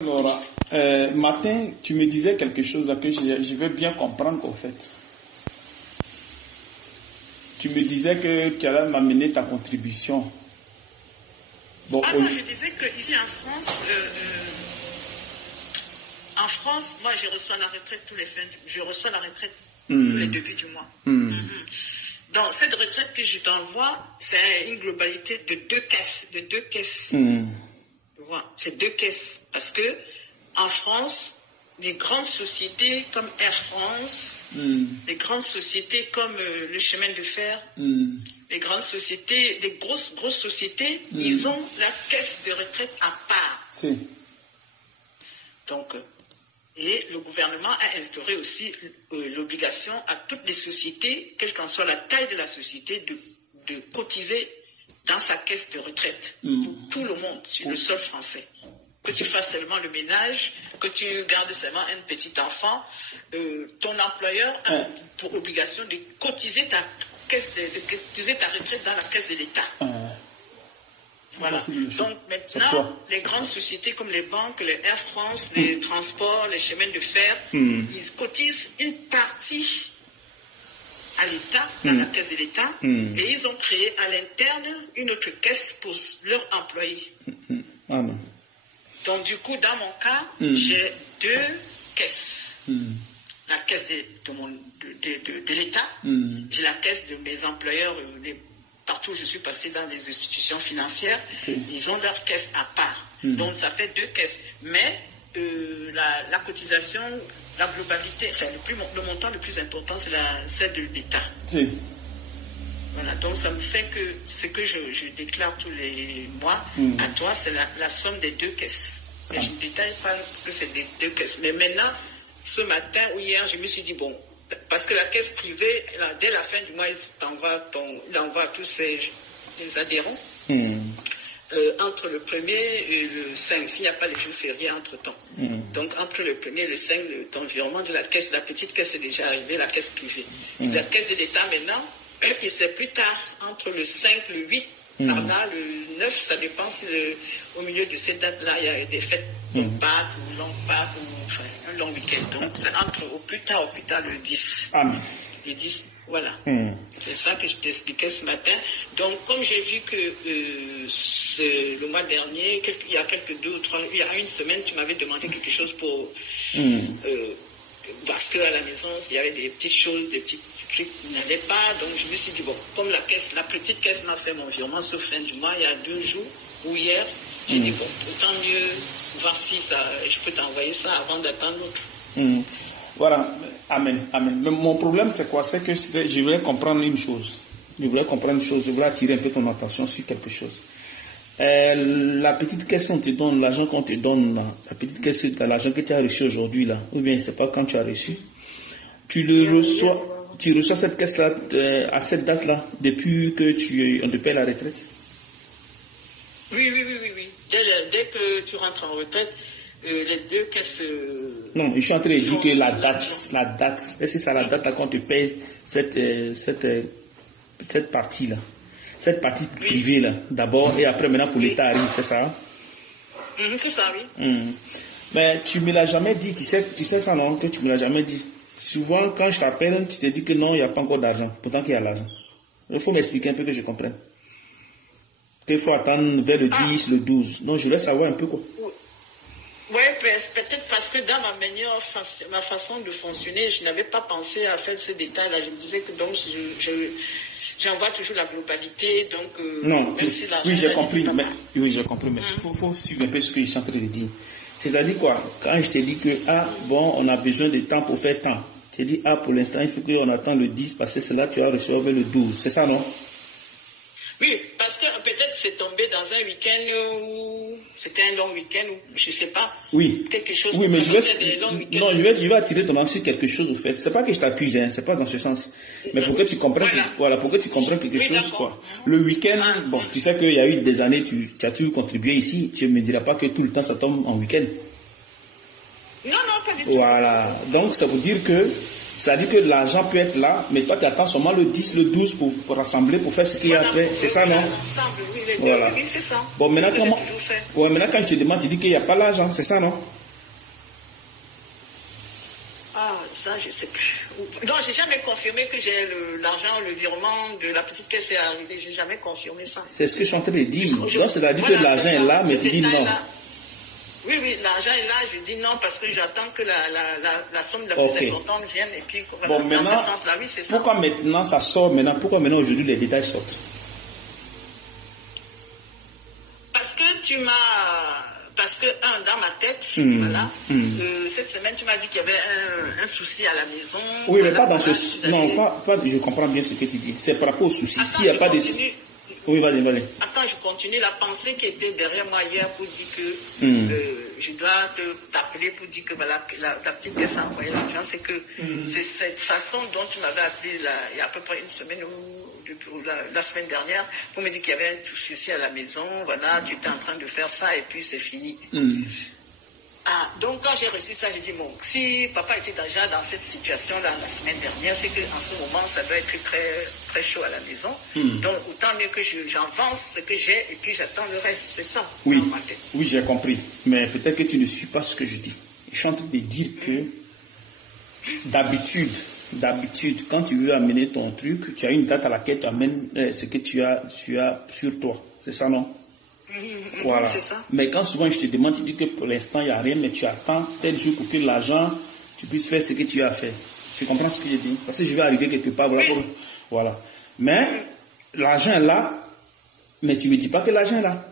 Alors, matin, tu me disais quelque chose là que je vais bien comprendre en fait. Tu me disais que tu allais m'amener ta contribution. Bon, Moi je disais que ici en France, moi je reçois la retraite tous les je reçois la retraite tous les débuts du mois. Donc cette retraite que je t'envoie, c'est une globalité de deux caisses. C'est deux caisses. Parce que en France, les grandes sociétés comme Air France, les grandes sociétés comme le chemin de fer, les grandes sociétés, les grosses sociétés, ils ont la caisse de retraite à part. Donc, et le gouvernement a instauré aussi l'obligation à toutes les sociétés, quelle qu'en soit la taille de la société, de cotiser dans sa caisse de retraite pour tout le monde sur le sol français. Que tu fasses seulement le ménage, que tu gardes seulement un petit enfant, ton employeur a pour obligation de cotiser ta retraite dans la caisse de l'État. Voilà. Donc maintenant, les grandes sociétés comme les banques, les Air France, les transports, les chemins de fer, ils cotisent une partie à l'État, dans la caisse de l'État, et ils ont créé à l'interne une autre caisse pour leurs employés. Donc du coup, dans mon cas, j'ai deux caisses. La caisse de l'État, j'ai la caisse de mes employeurs, partout où je suis passé dans des institutions financières, ils ont leur caisse à part. Donc ça fait deux caisses. Mais la cotisation, la globalité, enfin, le montant le plus important, c'est celle de l'État. Voilà, donc ça me fait que ce que je déclare tous les mois à toi, c'est la somme des deux caisses. Mais je ne détaille pas que c'est des deux caisses. Mais maintenant, ce matin ou hier, je me suis dit, bon, parce que la caisse privée, dès la fin du mois, il envoie tous ses adhérents. Entre le 1er et le 5, s'il n'y a pas les jours fériés entre-temps. Donc, entre le 1er et le 5, l'environnement de la caisse, la petite caisse est déjà arrivée, la caisse privée. La caisse de l'État, maintenant, et c'est plus tard, entre le 5, le 8, par là, le 9, ça dépend si au milieu de ces dates-là, il y a des fêtes de Pâques ou longue Pâques, ou enfin, un long week-end. Donc, c'est au plus tard, le 10. Le 10. Voilà, c'est ça que je t'expliquais ce matin. Donc, comme j'ai vu que le mois dernier, il y a il y a une semaine, tu m'avais demandé quelque chose pour... parce qu'à la maison, il y avait des petites choses, des petits trucs qui n'allaient pas. Donc, je me suis dit, bon, comme la petite caisse m'a fait mon virement sauf fin du mois, il y a 2 jours ou hier, j'ai dit, bon, autant mieux voir si je peux t'envoyer ça avant d'attendre l'autre. Voilà, amen. Mais mon problème, c'est quoi? C'est que je voulais comprendre une chose. Je voulais attirer un peu ton attention sur quelque chose. La petite caisse, on te donne, l'argent qu'on te donne, là, la petite caisse, l'argent que tu as reçu aujourd'hui, là, ou bien c'est pas quand tu as reçu, tu reçois cette caisse-là à cette date-là, depuis que on te paie la retraite? Oui. Dès que tu rentres en retraite, les deux caisses... Non, je suis en train de dire que la date, est-ce que c'est à la date qu'on te paye cette partie-là, cette partie privée là, d'abord, et après maintenant pour l'État arrive, c'est ça? C'est ça, oui. Mais tu me l'as jamais dit, tu sais ça non, que tu me l'as jamais dit. Souvent quand je t'appelle, tu te dis que non, il n'y a pas encore d'argent, pourtant qu'il y a l'argent. Il faut m'expliquer un peu que je comprenne. Qu'il faut attendre vers le 10, le 12. Donc je voulais savoir un peu quoi. Oui, peut-être parce que dans ma façon de fonctionner, je n'avais pas pensé à faire ce détail-là. Je me disais que donc j'envoie toujours la globalité. Donc, non, oui, j'ai compris. Mais il faut suivre un peu ce que je suis en train de dire. C'est-à-dire quoi? Quand je te dis que, on a besoin de temps pour faire temps. Je te dis, pour l'instant, il faut qu'on attend le 10 parce que c'est là que tu vas recevoir le 12. C'est ça, non? Oui, parce que peut-être c'est tombé dans un week-end où c'était un long week-end ou je sais pas. Oui. Quelque chose. Oui, mais je vais attirer ton attention sur quelque chose au fait. C'est pas que je t'accuse, hein, c'est pas dans ce sens. Mais pour que tu comprennes, pour que tu comprennes quelque chose, quoi. Le week-end, bon, tu sais qu'il y a eu des années, tu as toujours contribué ici. Tu me diras pas que tout le temps ça tombe en week-end. Non, pas du tout. Voilà. Donc ça veut dire que C'est-à-dire que l'argent peut être là, mais toi tu attends seulement le 10, le 12 pour rassembler, pour faire ce qu'il y a à faire. C'est ça, non? Ensemble, oui, les deux, Voilà. oui, c'est ça. Bon, maintenant, maintenant quand je te demande, tu dis qu'il n'y a pas l'argent, c'est ça, non? Ah, ça, je ne sais plus. Non, j'ai jamais confirmé que j'ai l'argent, le virement de la petite caisse est arrivé. J'ai jamais confirmé ça. C'est ce que je suis en train de dire. Donc, c'est-à-dire que l'argent est là, mais tu dis non. Oui, l'argent est là, je dis non parce que j'attends que la somme la plus importante vienne et puis bon, maintenant, dans ce sens-là, oui, c'est ça. Pourquoi maintenant ça sort maintenant? Pourquoi maintenant aujourd'hui les détails sortent? Parce que dans ma tête, voilà, cette semaine tu m'as dit qu'il y avait un souci à la maison. Oui, mais pas dans ce... Non, pas, je comprends bien ce que tu dis. C'est par rapport au souci. S'il n'y a pas de... Oui, vas-y. Attends, je continue. La pensée qui était derrière moi hier pour dire que je dois t'appeler pour dire que voilà, la petite caisse a envoyé l'argent, c'est que c'est cette façon dont tu m'avais appelé il y a à peu près une semaine ou la semaine dernière pour me dire qu'il y avait un souci à la maison, voilà, tu étais en train de faire ça et puis c'est fini. Ah, donc quand j'ai reçu ça, j'ai dit, bon, si papa était déjà dans cette situation-là la semaine dernière, c'est qu'en ce moment, ça doit être très, très chaud à la maison. Donc, autant mieux que j'avance ce que j'ai et puis j'attends le reste, c'est ça. Oui, oui, j'ai compris. Mais peut-être que tu ne suis pas ce que je dis. Je suis en train de dire que d'habitude, quand tu veux amener ton truc, tu as une date à laquelle tu amènes ce que tu as sur toi. C'est ça, non? Voilà. C'est ça. Mais quand souvent je te demande, tu dis que pour l'instant il n'y a rien, mais tu attends tel jour pour que l'argent, tu puisses faire ce que tu as à faire. Tu comprends ce que je dis? Parce que je vais arriver quelque part. Voilà. Mais l'argent est là, mais tu ne me dis pas que l'argent est là.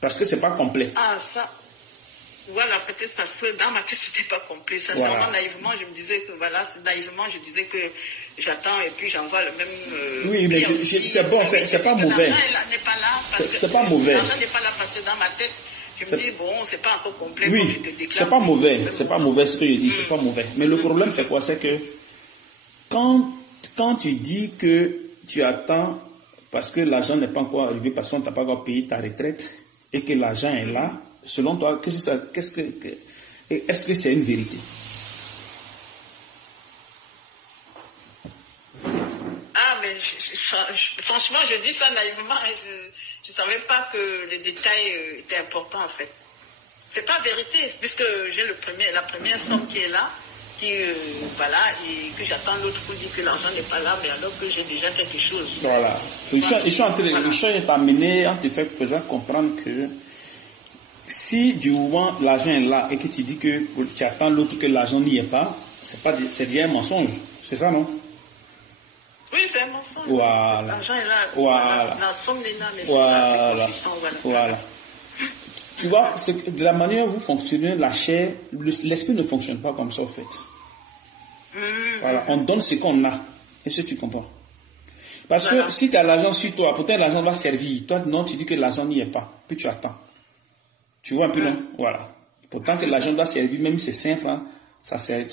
Parce que ce n'est pas complet. Ah, ça. Voilà, peut-être parce que dans ma tête, c'était pas complet. Sincèrement, voilà. Naïvement, je me disais que que j'attends et puis j'envoie le même. Oui, mais c'est bon, c'est pas mauvais. L'argent n'est pas là. C'est pas mauvais. L'argent n'est pas là parce que dans ma tête, je me dis, bon, c'est pas encore complet. Oui, c'est pas mauvais. C'est pas mauvais ce que je dis, c'est pas mauvais. Mais le problème, c'est quoi? C'est que quand tu dis que tu attends parce que l'argent n'est pas encore arrivé, parce qu'on t'a pas encore payé ta retraite et que l'argent est là, selon toi, est-ce que c'est une vérité? Ah, mais franchement, je dis ça naïvement. Je ne savais pas que les détails étaient importants, en fait. C'est pas vérité, puisque j'ai la première somme qui est là, voilà, et que j'attends l'autre pour dire que l'argent n'est pas là, mais alors que j'ai déjà quelque chose. Voilà. Je suis en train de t'amener, en te faisant comprendre que si du moment l'argent est là et que tu dis que tu attends l'autre que l'argent n'y est pas, c'est bien un mensonge. C'est ça, non? Oui, c'est un mensonge. Voilà. L'argent est là. Voilà. La somme est là, mais voilà. c'est consistant. Voilà. Tu vois, de la manière dont vous fonctionnez, la chair, l'esprit ne fonctionne pas comme ça, au fait. Voilà. On donne ce qu'on a. Est-ce que tu comprends? Parce que si tu as l'argent sur toi, peut-être l'argent va servir. Toi, non, tu dis que l'argent n'y est pas. Puis tu attends. Tu vois un peu, non? Voilà. Pourtant que l'argent doit servir, même si c'est 5 francs, ça sert.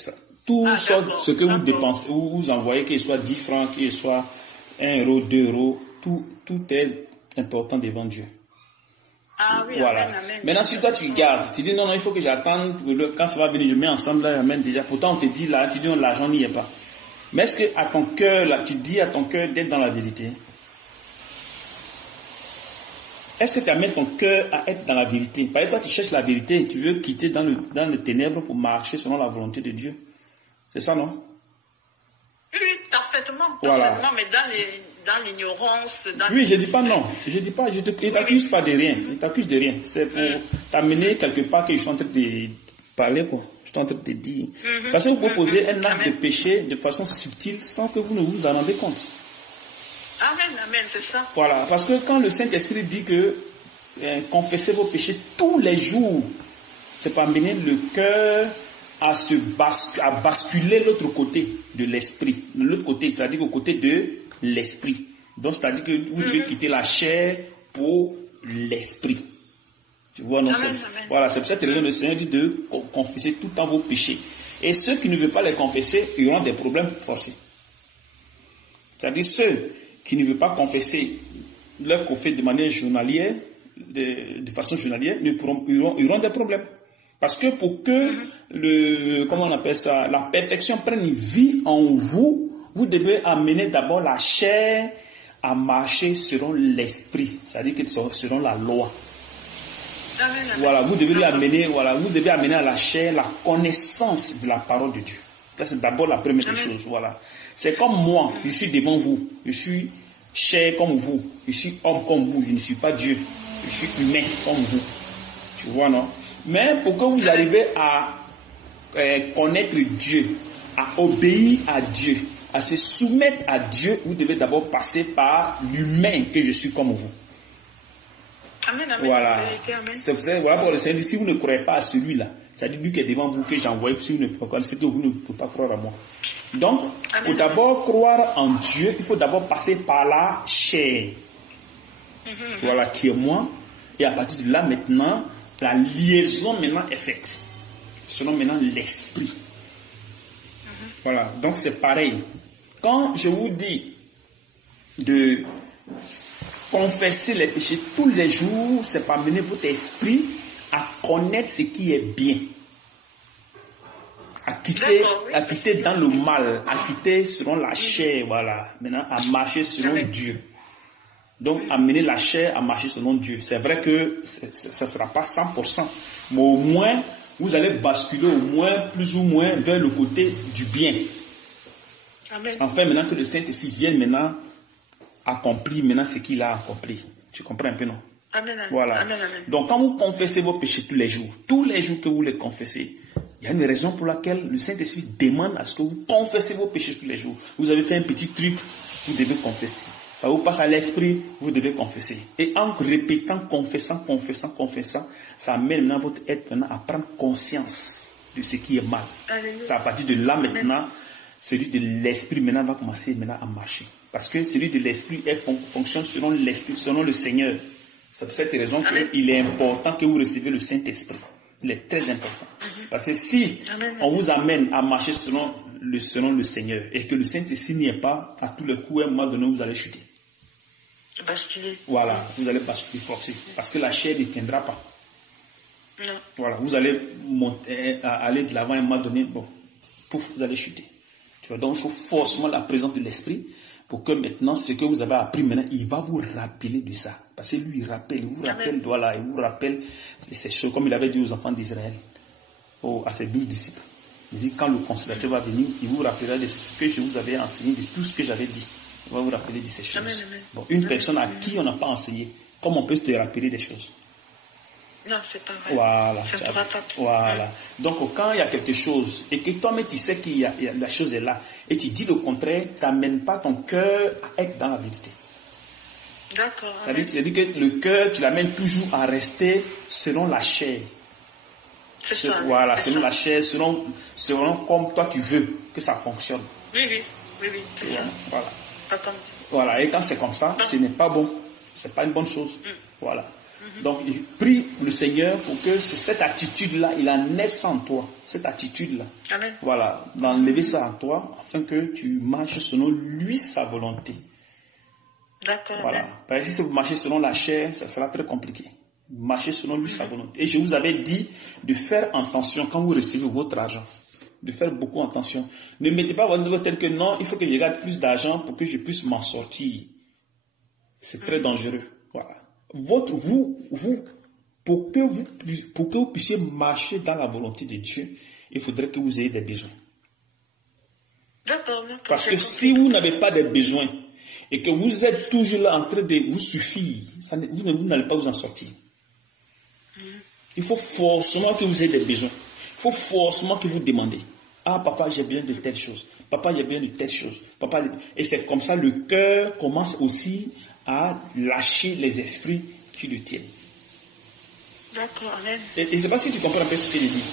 Tout ce que vous dépensez, vous envoyez, qu'il soit 10 francs, qu'il soit 1 euro, 2 euros, tout est important devant Dieu. Ah oui, voilà. Amen. Maintenant, si toi tu gardes, tu dis non, il faut que j'attende, quand ça va venir, je mets ensemble, là, j'amène déjà. Pourtant, on te dit là, tu dis non, l'argent n'y est pas. Mais est-ce que à ton cœur, là, tu dis à ton cœur d'être dans la vérité? Est-ce que tu amènes ton cœur à être dans la vérité? Par exemple, toi, tu cherches la vérité, tu veux quitter dans le ténèbre pour marcher selon la volonté de Dieu. C'est ça, non? Oui, parfaitement. Voilà. Mais dans l'ignorance. Oui, je dis pas non. Je dis pas, je t'accuse pas de rien. Je t'accuse de rien. C'est pour t'amener quelque part que je suis en train de parler, quoi. Je suis en train de te dire. Parce que vous proposez un acte de péché de façon subtile sans que vous ne vous en rendez compte. Amen, c'est ça. Voilà, parce que quand le Saint-Esprit dit que confessez vos péchés tous les jours, c'est pour amener le cœur à basculer l'autre côté de l'esprit. L'autre côté, c'est-à-dire au côté de l'esprit. Donc, c'est-à-dire que vous devez quitter la chair pour l'esprit. Tu vois, non? Voilà, c'est pour cette raison que le Seigneur dit de confesser tout le temps vos péchés. Et ceux qui ne veulent pas les confesser, ils auront des problèmes forcés. C'est-à-dire ceux qui ne veulent pas confesser leur péché de manière journalière, de façon journalière, ils auront des problèmes. Parce que pour que comment on appelle ça, la perfection prenne vie en vous, vous devez amener d'abord la chair à marcher selon l'esprit, c'est-à-dire que selon la loi. Voilà, vous devez amener à la chair la connaissance de la parole de Dieu. Ça, c'est d'abord la première des choses. Voilà. C'est comme moi, je suis devant vous, je suis chair comme vous, je suis homme comme vous, je ne suis pas Dieu, je suis humain comme vous. Tu vois, non? Mais pour que vous arriviez à connaître Dieu, à obéir à Dieu, à se soumettre à Dieu, vous devez d'abord passer par l'humain que je suis comme vous. Amen, amen. Voilà. Amen. Voilà pour le Seigneur. Si vous ne croyez pas à celui-là, c'est-à-dire lui qui est devant vous, que j'envoie, si vous ne pouvez pas, c'est que vous ne pouvez pas croire à moi. Donc, amen, pour d'abord croire en Dieu, il faut d'abord passer par la chair. Voilà, qui est moi. Et à partir de là, maintenant, la liaison maintenant est faite. Selon maintenant l'esprit. Voilà, donc c'est pareil. Quand je vous dis de confesser les péchés tous les jours, c'est pour amener votre esprit à connaître ce qui est bien. À quitter dans le mal, à quitter selon la chair, voilà. Maintenant, à marcher selon Dieu. Donc, amener la chair à marcher selon Dieu. C'est vrai que ça ne sera pas 100%, mais au moins, vous allez basculer au moins, plus ou moins, vers le côté du bien. Amen. Enfin, maintenant que le Saint-Esprit vienne maintenant accomplir maintenant ce qu'il a accompli. Tu comprends un peu, non? Amen, amen. Voilà. Amen, amen. Donc, quand vous confessez vos péchés tous les jours que vous les confessez, il y a une raison pour laquelle le Saint-Esprit demande à ce que vous confessez vos péchés tous les jours. Vous avez fait un petit truc, vous devez confesser. Ça vous passe à l'esprit, vous devez confesser. Et en répétant, confessant, ça amène maintenant votre être maintenant à prendre conscience de ce qui est mal. C'est à partir de là maintenant, celui de l'esprit maintenant va commencer maintenant à marcher. Parce que celui de l'esprit fonctionne selon l'esprit, selon le Seigneur. C'est pour cette raison qu'il est important que vous recevez le Saint-Esprit. Il est très important. Parce que si on vous amène à marcher selon le Seigneur et que le Saint-Esprit n'y est pas, à tous les coups, à un moment donné, vous allez chuter. Basculer. Voilà, vous allez basculer, forcer. Parce que la chair ne tiendra pas. Non. Voilà, vous allez monter, aller de l'avant à un moment donné, bon, pouf, vous allez chuter. Tu vois, donc il faut forcément la présence de l'esprit pour que maintenant, ce que vous avez appris maintenant, il va vous rappeler de ça. Parce que lui, il vous rappelle ces choses, comme il avait dit aux enfants d'Israël, à ses 12 disciples. Il dit, quand le consolateur va venir, il vous rappellera de ce que je vous avais enseigné, de tout ce que j'avais dit. Il va vous rappeler de ces choses. Amen, amen. Bon, une personne à qui on n'a pas enseigné, comment on peut te rappeler des choses? Non, c'est pas vrai. Voilà. Ça ne pourra pas. Voilà. Donc, quand il y a quelque chose, et que toi-même tu sais qu'il y a la chose est là, et tu dis le contraire, ça n'amène pas ton cœur à être dans la vérité. D'accord. C'est-à-dire que le cœur, tu l'amènes toujours à rester selon la chair. Voilà, selon la chair, selon comme toi tu veux que ça fonctionne. Oui. Voilà. Attends. Voilà, et quand c'est comme ça, ce n'est pas bon. C'est pas une bonne chose. Voilà. Donc, il prie le Seigneur pour que cette attitude-là, il enlève ça en toi. Cette attitude-là. Amen. Voilà, d'enlever ça en toi, afin que tu marches selon lui, sa volonté. D'accord. Voilà. Amen. Parce que si vous marchez selon la chair, ça sera très compliqué. Marchez selon lui, sa volonté. Et je vous avais dit de faire attention quand vous recevez votre argent. De faire beaucoup attention. Ne mettez pas votre niveau tel que non, il faut que je garde plus d'argent pour que je puisse m'en sortir. C'est très dangereux. Voilà. Pour que vous puissiez marcher dans la volonté de Dieu, il faudrait que vous ayez des besoins. D'accord. Parce que si vous n'avez pas de besoins et que vous êtes toujours là en train de vous suffire, vous n'allez pas vous en sortir. Il faut forcément que vous ayez des besoins. Il faut forcément que vous demandez. Ah, papa, j'ai besoin de telle chose. Papa, j'ai besoin de telle chose. Papa, et c'est comme ça, le cœur commence aussi à lâcher les esprits qui le tiennent. D'accord, amen. Et je ne sais pas si tu comprends un peu ce qu'il dit.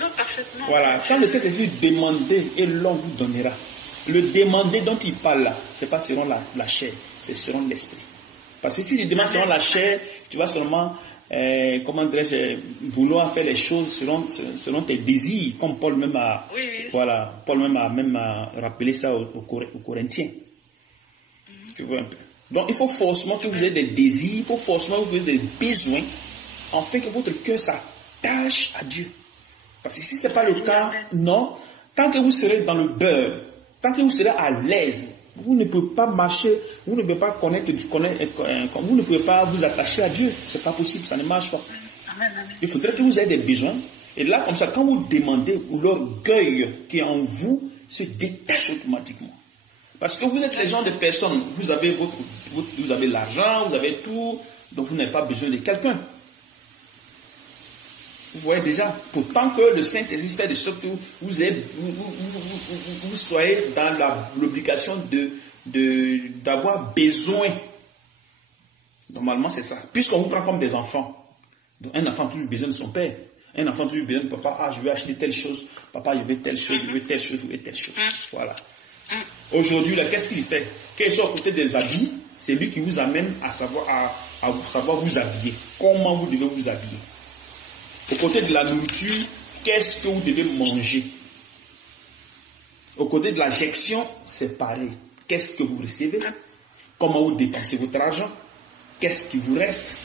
Non, parfaitement. Voilà, quand le Saint-Esprit demandez et l'on vous donnera. Le demander dont il parle là, ce n'est pas selon la chair, c'est selon l'esprit. Parce que si tu demandes selon la chair, tu vas seulement, comment dirais-je, vouloir faire les choses selon tes désirs, comme Paul même a, voilà, Paul même a rappelé ça aux Corinthiens. Tu vois un peu. Donc il faut forcément que vous ayez des désirs, il faut forcément que vous ayez des besoins, afin que votre cœur détache à Dieu. Parce que si ce n'est pas le cas, non, tant que vous serez dans le beurre, tant que vous serez à l'aise, vous ne pouvez pas marcher, vous ne pouvez pas connaître, vous ne pouvez pas vous attacher à Dieu. Ce n'est pas possible, ça ne marche pas. Il faudrait que vous ayez des besoins. Et là, comme ça, quand vous demandez, l'orgueil qui est en vous se détache automatiquement. Parce que vous êtes les gens de personnes, vous avez l'argent, vous avez tout, donc vous n'avez pas besoin de quelqu'un. Vous voyez déjà, pourtant que le Saint-Esprit fait de sorte que vous soyez dans l'obligation d'avoir besoin. Normalement, c'est ça. Puisqu'on vous prend comme des enfants. Donc, un enfant a toujours besoin de son père. Un enfant a toujours besoin de papa. Ah, je veux acheter telle chose. Papa, je veux telle chose, je veux telle chose, je veux telle chose. Voilà. Aujourd'hui, là, qu'est-ce qu'il fait? Qu'il soit à côté des habits, c'est lui qui vous amène à savoir vous habiller. Comment vous devez vous habiller. Au côté de la nourriture, qu'est-ce que vous devez manger? Au côté de la gestion, c'est pareil. Qu'est-ce que vous recevez? Comment vous dépensez votre argent? Qu'est-ce qui vous reste?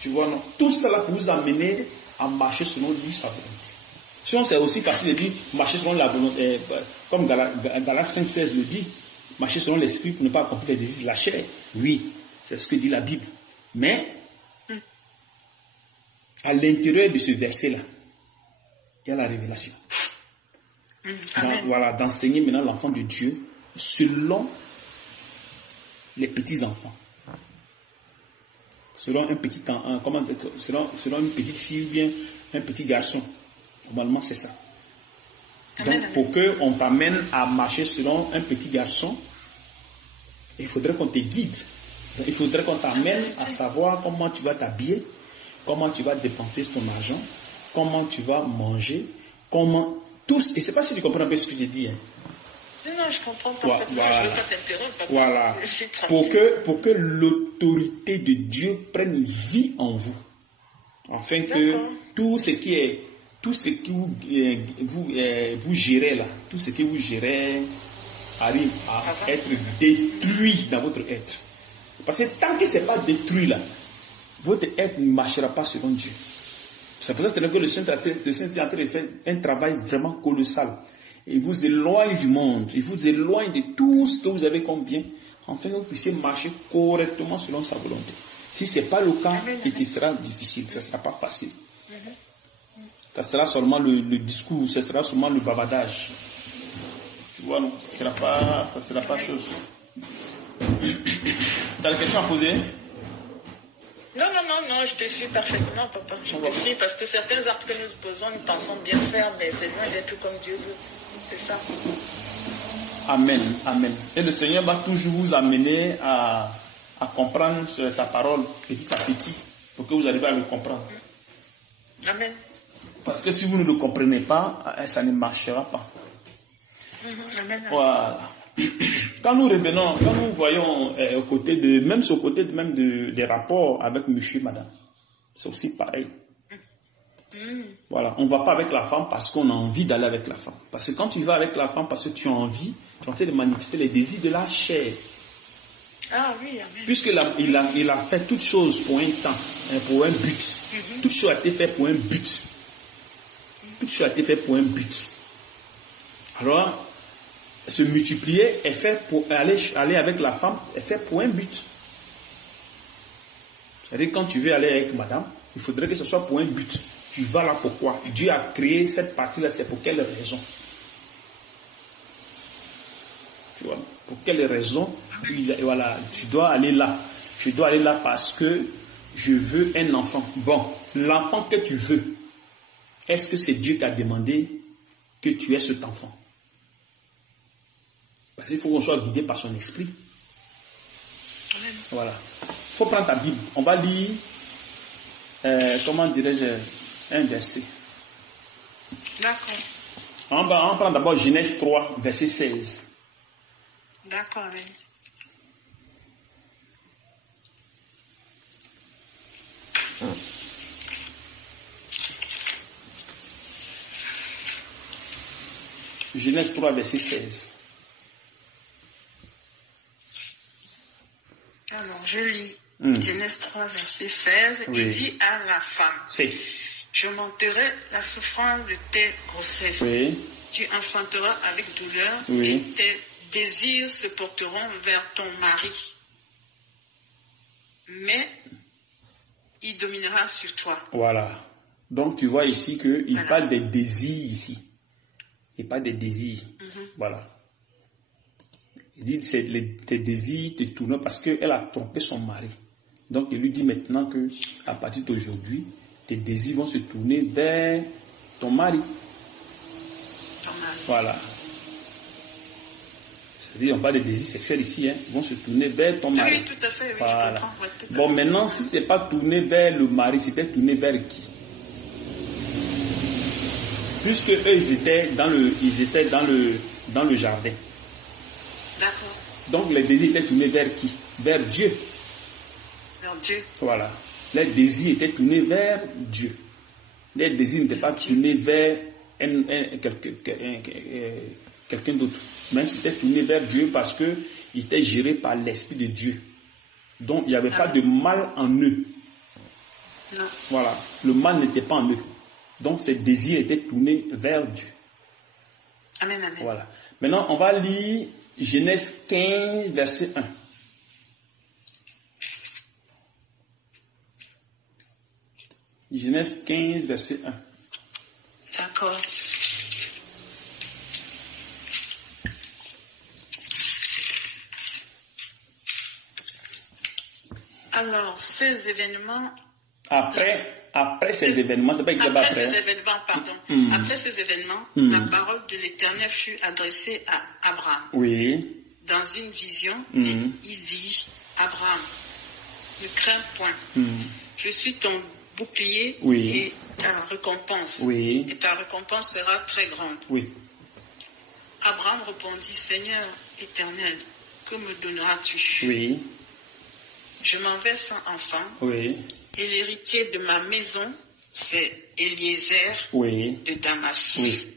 Tu vois, non? Tout cela peut vous amener à marcher selon lui, sa volonté. Sinon, c'est aussi facile de dire, marcher selon la volonté, comme Galates 5,16 le dit, marcher selon l'esprit pour ne pas accomplir les désirs de la chair. Oui, c'est ce que dit la Bible. Mais, à l'intérieur de ce verset-là, il y a la révélation. Voilà, d'enseigner maintenant l'enfant de Dieu selon les petits-enfants. Selon une petite fille ou bien un petit garçon. Normalement, c'est ça. Donc, pour qu'on t'amène à marcher selon un petit garçon, il faudrait qu'on te guide. Il faudrait qu'on t'amène à savoir comment tu vas t'habiller, comment tu vas dépenser ton argent, comment tu vas manger, comment... Tous, et c'est pas si tu comprends un peu ce que j'ai dit. Hein. Non, je comprends parfaitement. Voilà. Je ne veux pas t'interrompre. Voilà. Pour que l'autorité de Dieu prenne vie en vous. Afin que tout ce que vous gérez là, tout ce que vous gérez arrive à être détruit dans votre être. Parce que tant que ce n'est pas détruit là, votre être ne marchera pas selon Dieu. C'est pour ça que le Saint-Esprit est en train de faire un travail vraiment colossal. Il vous éloigne du monde, il vous éloigne de tout ce que vous avez comme bien, afin que vous puissiez marcher correctement selon sa volonté. Si ce n'est pas le cas, il sera difficile, ce ne sera pas facile. Ça sera seulement le discours, ce sera seulement le bavardage. Tu vois, non, ça ne sera pas chose. Tu as des questions à poser? Non, je te suis parfaitement, papa. Je te suis parce que certains actes que nous posons, nous pensons bien faire, mais c'est loin d'être comme Dieu veut. C'est ça. Amen, amen. Et le Seigneur va toujours vous amener à comprendre sa parole petit à petit pour que vous arriviez à le comprendre. Amen. Parce que si vous ne le comprenez pas, ça ne marchera pas. Amen. Voilà. Quand nous revenons, quand nous voyons au côté des rapports avec monsieur, madame, c'est aussi pareil. Voilà, on ne va pas avec la femme parce qu'on a envie d'aller avec la femme. Parce que quand tu vas avec la femme parce que tu as envie, tu es en train de manifester les désirs de la chair. Ah oui, amen. Puisqu'il a fait toutes choses pour un temps, pour un but. Toutes choses a été faites pour un but. Toutes choses a été faites pour un but. Alors, se multiplier est fait pour aller avec la femme, est fait pour un but. C'est-à-dire quand tu veux aller avec madame, il faudrait que ce soit pour un but. Tu vas là pourquoi? Dieu a créé cette partie-là, c'est pour quelle raison? Tu vois, pour quelle raison? Voilà, tu dois aller là. Je dois aller là parce que je veux un enfant. Bon, l'enfant que tu veux, est-ce que c'est Dieu qui a demandé que tu aies cet enfant? Parce qu'il faut qu'on soit guidé par son esprit. Amen. Voilà. Il faut prendre ta Bible. On va lire, comment dirais-je, un verset. D'accord. On va prendre d'abord Genèse 3, verset 16. D'accord, amen. Genèse 3, verset 16. Alors, je lis Genèse 3, verset 16. Oui. Il dit à la femme, j'augmenterai la souffrance de tes grossesses. Oui. Tu enfanteras avec douleur Oui. et tes désirs se porteront vers ton mari. Mais il dominera sur toi. Voilà. Donc tu vois ici qu'il Voilà. parle des désirs ici. Il parle des désirs. Voilà. Il dit tes désirs te tournent parce qu'elle a trompé son mari. Donc il lui dit maintenant que à partir d'aujourd'hui, tes désirs vont se tourner vers ton mari. Ton mari. Voilà. C'est-à-dire, on parle des désirs sexuels ici, hein, ils vont se tourner vers ton mari. Oui, tout à fait, oui, voilà. je comprends. Ouais, tout à Bon, fait. maintenant, si ce n'est pas tourné vers le mari, c'était tourné vers qui? Puisque eux, ils étaient dans le jardin. D'accord. Donc, les désirs étaient tournés vers qui? Vers Dieu. Vers Dieu. Voilà. Les désirs étaient tournés vers Dieu. Les désirs n'étaient pas tournés vers quelqu'un d'autre. Mais c'était tourné vers Dieu parce qu'ils étaient gérés par l'Esprit de Dieu. Donc, il n'y avait pas de mal en eux. Non. Voilà. Le mal n'était pas en eux. Donc, ces désirs étaient tournés vers Dieu. Amen, amen. Voilà. Maintenant, on va lire Genèse 15, verset 1. Genèse 15, verset 1. D'accord. Alors, ces événements... Après ces événements, c'est pas écrit après après. ces événements, pardon. Après ces événements, la parole de l'Éternel fut adressée à Abraham. Oui. Dans une vision, et il dit, Abraham, ne crains point. Je suis ton bouclier et ta récompense. Oui. Et ta récompense sera très grande. Oui. Abraham répondit, Seigneur éternel, que me donneras-tu? Oui. Je m'en vais sans enfant. Oui. Et l'héritier de ma maison, c'est Eliezer de Damas. Oui.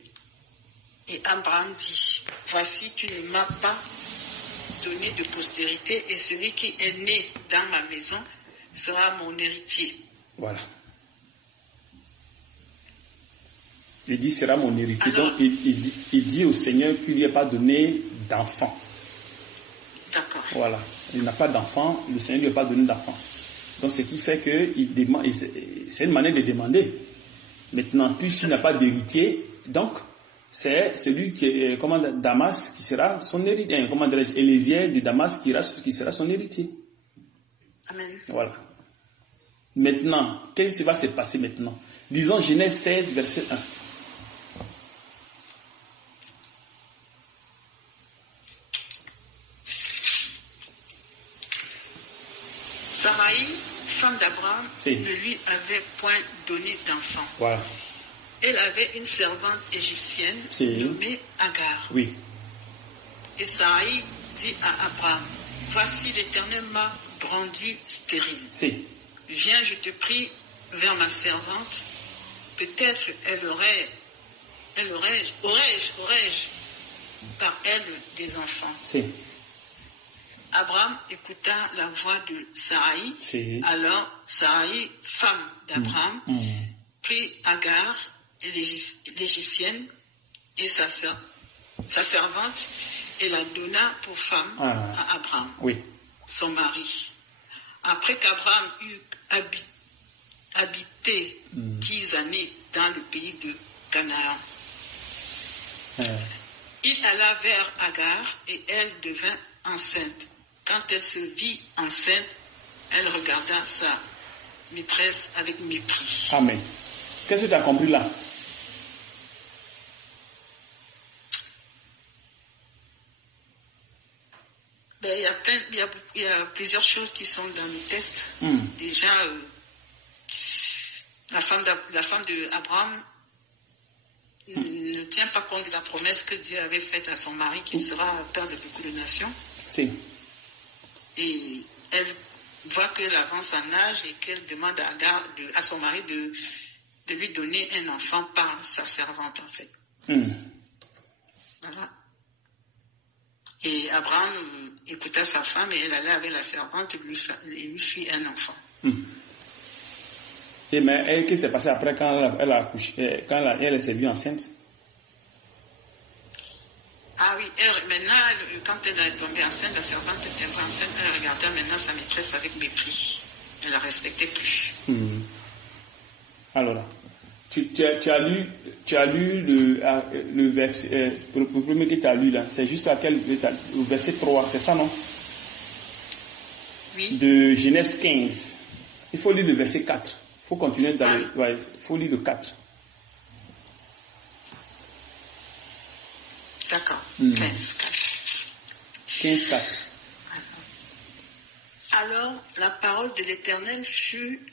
Et Abraham dit, voici, tu ne m'as pas donné de postérité, et celui qui est né dans ma maison sera mon héritier. Voilà. Il dit, sera mon héritier. Alors, donc, il dit au Seigneur qu'il ne lui a pas donné d'enfant. D'accord. Voilà. Il n'a pas d'enfant, le Seigneur ne lui a pas donné d'enfant. Donc, ce qui fait que c'est une manière de demander. Maintenant, puisqu'il n'a pas d'héritier, donc, c'est celui qui est, Damas, qui sera son héritier. Comment dirais-je, Eliezer de Damas qui sera son héritier. Amen. Voilà. Maintenant, qu'est-ce qui va se passer maintenant? Disons Genèse 16, verset 1. Sarai, femme d'Abraham, ne lui avait point donné d'enfant. Voilà. Elle avait une servante égyptienne nommée Agar. Oui. Et Sarai dit à Abraham, voici l'Éternel m'a rendu stérile. Viens, je te prie, vers ma servante. Peut-être aurais-je par elle des enfants. Abraham écouta la voix de Sarai. Alors Sarai, femme d'Abraham, prit Agar, l'Égyptienne, et sa servante, et la donna pour femme à Abraham, son mari. Après qu'Abraham eut habité 10 années dans le pays de Canaan, il alla vers Agar et elle devint enceinte. Quand elle se vit enceinte, elle regarda sa maîtresse avec mépris. Amen. Qu'est-ce que tu as compris là? Il y a plusieurs choses qui sont dans le test. Déjà, la femme d'Abraham ne tient pas compte de la promesse que Dieu avait faite à son mari, qu'il sera père de beaucoup de nations. Et elle voit qu'elle avance en âge et qu'elle demande à son mari de lui donner un enfant par sa servante, en fait. Voilà. Et Abraham écouta sa femme et elle allait avec la servante et lui fit un enfant. mais qu'est-ce qui s'est passé après quand elle a accouché, quand elle s'est vue enceinte? Ah oui, maintenant, quand elle est tombée enceinte, la servante était enceinte, elle regardait maintenant sa maîtresse avec mépris. Elle ne la respectait plus. Alors, tu as lu le verset, le premier que tu as lu là, c'est juste au verset 3, c'est ça, non? Oui. De Genèse 15. Il faut lire le verset 4. Il faut continuer dans il faut lire le 4. D'accord. 15, 4. Alors, la parole de l'Éternel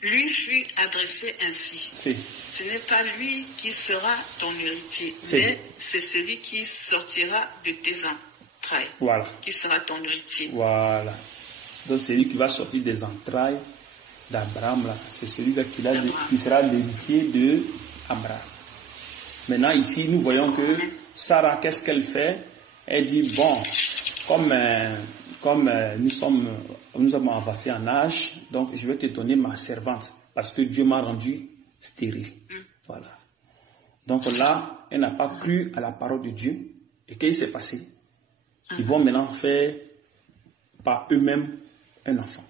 lui fut adressée ainsi. Si. Ce n'est pas lui qui sera ton héritier, mais c'est celui qui sortira de tes entrailles. Voilà. Qui sera ton héritier. Voilà. Donc, c'est lui qui va sortir des entrailles d'Abraham, là. C'est celui-là qui sera l'héritier d'Abraham. Maintenant, ici, nous voyons que Sarah, qu'est-ce qu'elle fait? Elle dit, bon, comme nous avons avancé en âge, donc je vais te donner ma servante, parce que Dieu m'a rendu stérile. Voilà. Donc là, elle n'a pas cru à la parole de Dieu. Et qu'est-ce qui s'est passé? Ils vont maintenant faire par eux-mêmes un enfant.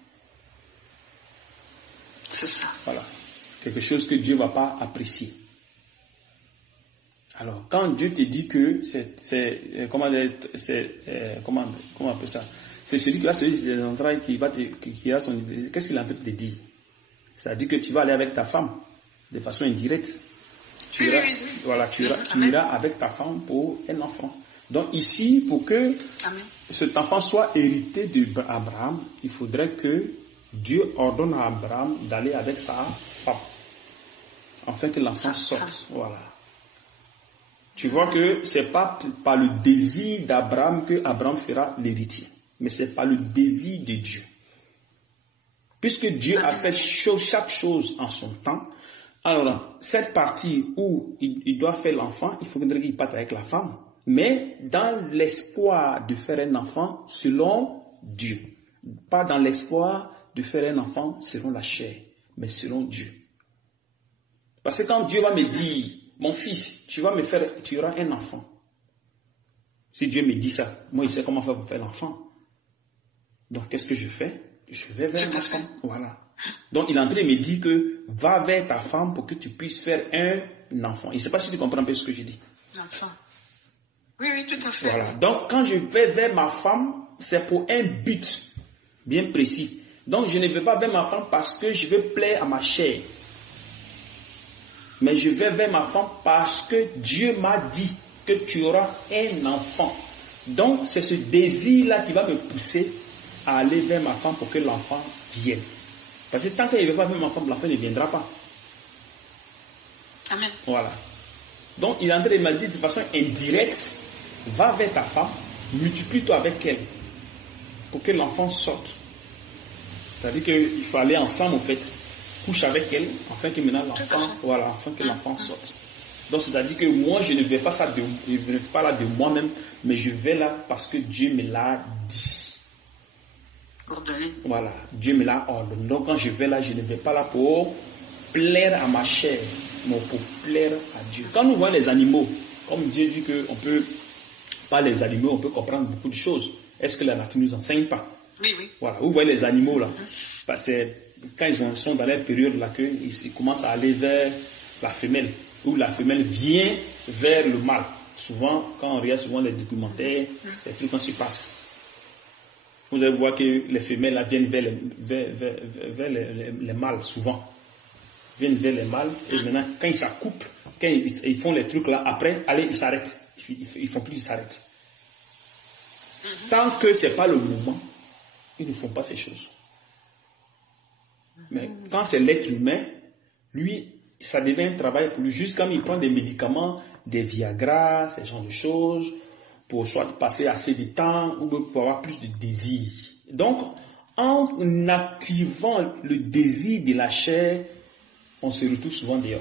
C'est ça. Voilà. Quelque chose que Dieu ne va pas apprécier. Alors, quand Dieu te dit que comment on appelle ça? C'est celui qui va se dire des entrailles qui a son... Qu'est-ce qu'il est en train de te dire? C'est-à-dire que tu vas aller avec ta femme de façon indirecte. Tu iras avec ta femme pour un enfant. Donc ici, pour que cet enfant soit hérité d'Abraham, il faudrait que Dieu ordonne à Abraham d'aller avec sa femme, afin que l'enfant sorte. Voilà. Tu vois que c'est pas par le désir d'Abraham que Abraham fera l'héritier, mais c'est par le désir de Dieu. Puisque Dieu a fait chaque chose en son temps, alors cette partie où il doit faire l'enfant, il faudrait qu'il parte avec la femme, mais dans l'espoir de faire un enfant selon Dieu. Pas dans l'espoir de faire un enfant selon la chair, mais selon Dieu. Parce que quand Dieu va me dire, mon fils, tu auras un enfant. Si Dieu me dit ça, moi, il sait comment faire pour faire l'enfant. Donc, qu'est-ce que je fais? Je vais vers ma femme. Voilà. Donc, il est en train de me dire que va vers ta femme pour que tu puisses faire un enfant. Je ne sais pas si tu comprends un peu ce que je dis. L'enfant. Oui, tout à fait. Voilà. Donc, quand je vais vers ma femme, c'est pour un but bien précis. Donc, je ne vais pas vers ma femme parce que je veux plaire à ma chair. Mais je vais vers ma femme parce que Dieu m'a dit que tu auras un enfant. Donc, c'est ce désir-là qui va me pousser à aller vers ma femme pour que l'enfant vienne. Parce que tant qu'il ne veut pas vers ma femme, l'enfant ne viendra pas. Amen. Voilà. Donc, il est en train de me dire de façon indirecte, va vers ta femme, multiplie-toi avec elle pour que l'enfant sorte. C'est-à-dire qu'il faut aller ensemble, en fait. Couche avec elle, afin que maintenant l'enfant sorte. Donc, c'est-à-dire que moi, je ne vais pas là de moi-même, mais je vais là parce que Dieu me l'a dit. Ordonné. Voilà, Dieu me l'a ordonné. Donc, quand je vais là, je ne vais pas là pour plaire à ma chair, mais pour plaire à Dieu. Quand nous voyons les animaux, comme Dieu dit qu'on peut, par les animaux, on peut comprendre beaucoup de choses. Est-ce que la nature ne nous enseigne pas? Oui. Voilà, vous voyez les animaux là, parce que quand ils sont dans leur période là, qu'ils commencent à aller vers la femelle, où la femelle vient vers le mâle. Souvent, quand on regarde souvent les documentaires, c'est tout quand se passe. Vous allez voir que les femelles là, viennent vers les mâles, souvent. Viennent vers les mâles, et maintenant, quand ils s'accouplent, quand ils font les trucs là, après, allez, ils s'arrêtent. Ils font plus, ils s'arrêtent. Tant que ce n'est pas le moment, ils ne font pas ces choses. Mais quand c'est l'être humain, lui, ça devient un travail pour lui. Juste quand il prend des médicaments, des Viagra, ce genre de choses, pour soit passer assez de temps ou pour avoir plus de désir. Donc, en activant le désir de la chair, on se retrouve souvent dehors.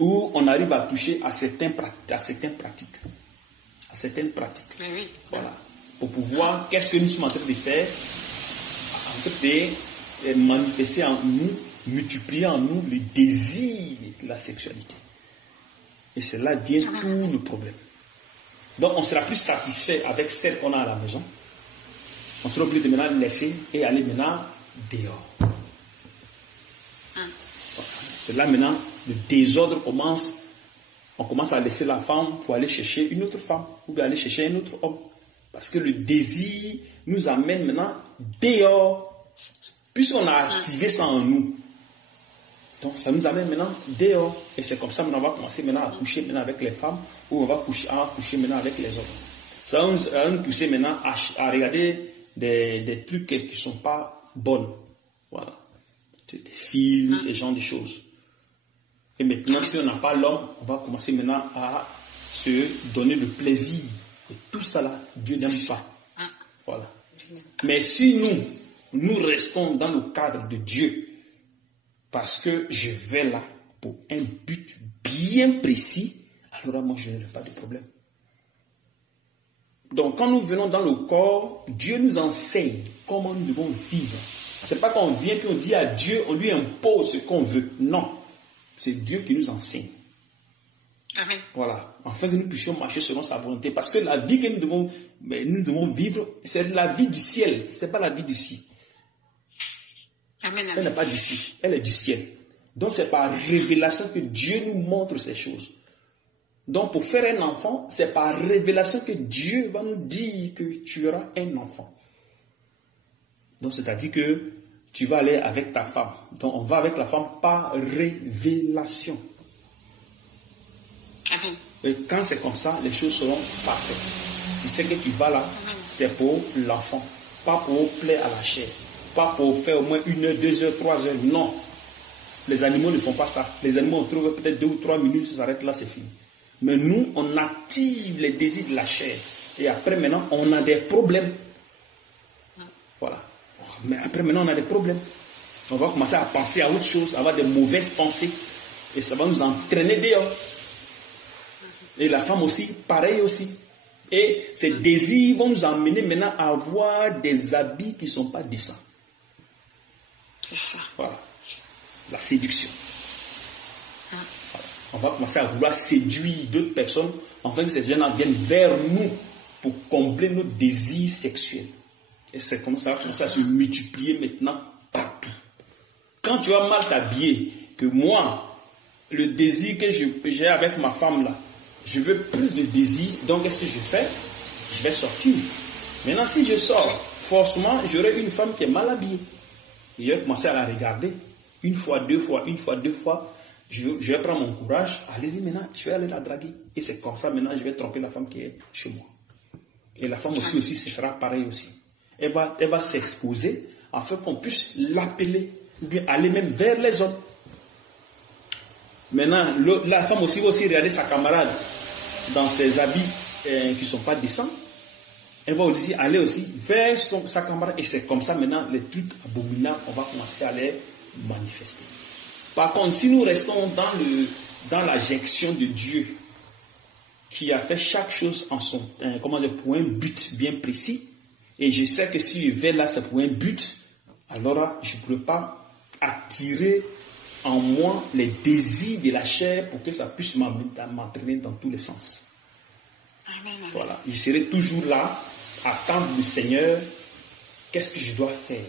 Où on arrive à toucher à certaines pratiques. Oui. Voilà. Pour pouvoir, qu'est-ce que nous sommes en train de faire? En train de manifester en nous, multiplier en nous le désir de la sexualité. Et cela vient tout le problème. Donc on sera plus satisfait avec celle qu'on a à la maison. On sera obligé de maintenant laisser et aller maintenant dehors. C'est là maintenant le désordre commence. On commence à laisser la femme pour aller chercher une autre femme ou bien aller chercher un autre homme. Parce que le désir nous amène maintenant dehors. Puisqu'on a activé ça en nous. Donc ça nous amène maintenant dehors. Et c'est comme ça qu'on va commencer maintenant à coucher maintenant avec les femmes ou on va coucher maintenant avec les hommes. Ça va nous pousser maintenant à regarder des trucs qui ne sont pas bonnes. Voilà. Des films, ce genre de choses. Et maintenant, si on n'a pas l'homme, on va commencer maintenant à se donner le plaisir. Et tout ça là, Dieu n'aime pas. Voilà. Mais si nous restons dans le cadre de Dieu, parce que je vais là pour un but bien précis, alors moi je n'aurai pas de problème. Donc quand nous venons dans le corps, Dieu nous enseigne comment nous devons vivre. C'est pas qu'on vient puis on dit à Dieu, on lui impose ce qu'on veut. Non. C'est Dieu qui nous enseigne. Amen. Voilà. Afin que nous puissions marcher selon sa volonté. Parce que la vie que nous devons vivre, c'est la vie du ciel. C'est pas la vie d'ici. Amen, amen. Elle n'est pas d'ici. Elle est du ciel. Donc c'est par révélation que Dieu nous montre ces choses. Donc pour faire un enfant, c'est par révélation que Dieu va nous dire que tu auras un enfant. Donc c'est-à-dire que tu vas aller avec ta femme. Donc on va avec la femme par révélation. Amen. Et quand c'est comme ça, les choses seront parfaites. Tu sais que tu vas là, c'est pour l'enfant. Pas pour plaire à la chair. Pas pour faire au moins 1 heure, 2 heures, 3 heures. Non. Les animaux ne font pas ça. Les animaux, on trouve peut-être 2 ou 3 minutes, ça s'arrête là, c'est fini. Mais nous, on active les désirs de la chair. Et après, maintenant, on a des problèmes. Voilà. Mais après, maintenant, on a des problèmes. On va commencer à penser à autre chose, à avoir des mauvaises pensées. Et ça va nous entraîner dehors. Et la femme aussi, pareil aussi. Et ces désirs vont nous emmener maintenant à avoir des habits qui ne sont pas décents. C'est ça. Voilà. La séduction. Voilà. On va commencer à vouloir séduire d'autres personnes afin que ces gens viennent vers nous pour combler nos désirs sexuels. Et c'est comme ça va commencer à se multiplier maintenant partout. Quand tu vas mal t'habiller, que moi, le désir que j'ai avec ma femme là, je veux plus de désir, donc qu'est-ce que je fais? Je vais sortir. Maintenant, si je sors, forcément, j'aurai une femme qui est mal habillée. Et je vais commencer à la regarder. Une fois, deux fois. Je vais prendre mon courage. Allez-y maintenant, je vais aller la draguer. Et c'est comme ça, maintenant, je vais tromper la femme qui est chez moi. Et la femme aussi, ce sera pareil aussi. Elle va s'exposer afin qu'on puisse l'appeler, ou bien aller même vers les hommes. Maintenant, la femme aussi va aussi regarder sa camarade dans ses habits qui ne sont pas décents. Elle va aussi aller aussi vers sa camarade. Et c'est comme ça maintenant, les trucs abominables, on va commencer à les manifester. Par contre, si nous restons dans l'injection de Dieu, qui a fait chaque chose en son, pour un but bien précis, et je sais que si je vais là, c'est pour un but, alors je ne pourrai pas attirer en moi les désirs de la chair pour que ça puisse m'entraîner dans tous les sens. Amen. Voilà. Je serai toujours là, à attendre le Seigneur. Qu'est-ce que je dois faire?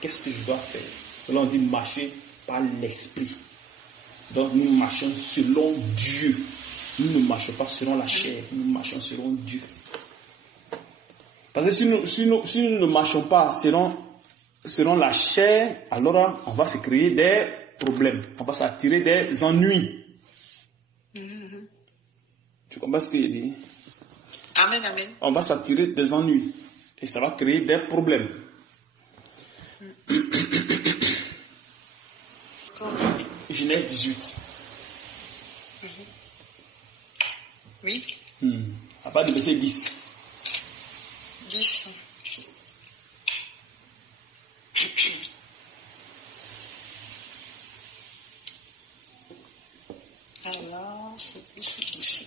Qu'est-ce que je dois faire? Cela on dit marcher par l'esprit. Donc nous marchons selon Dieu. Nous ne marchons pas selon la chair, nous marchons selon Dieu. Parce que si nous ne marchons pas selon la chair, alors on va se créer des problèmes. On va s'attirer des ennuis. Tu comprends ce que je dis? Amen, amen. On va s'attirer des ennuis. Et ça va créer des problèmes. Genèse 18. Oui. À part de verset 10. 10. Alors, c'est ici.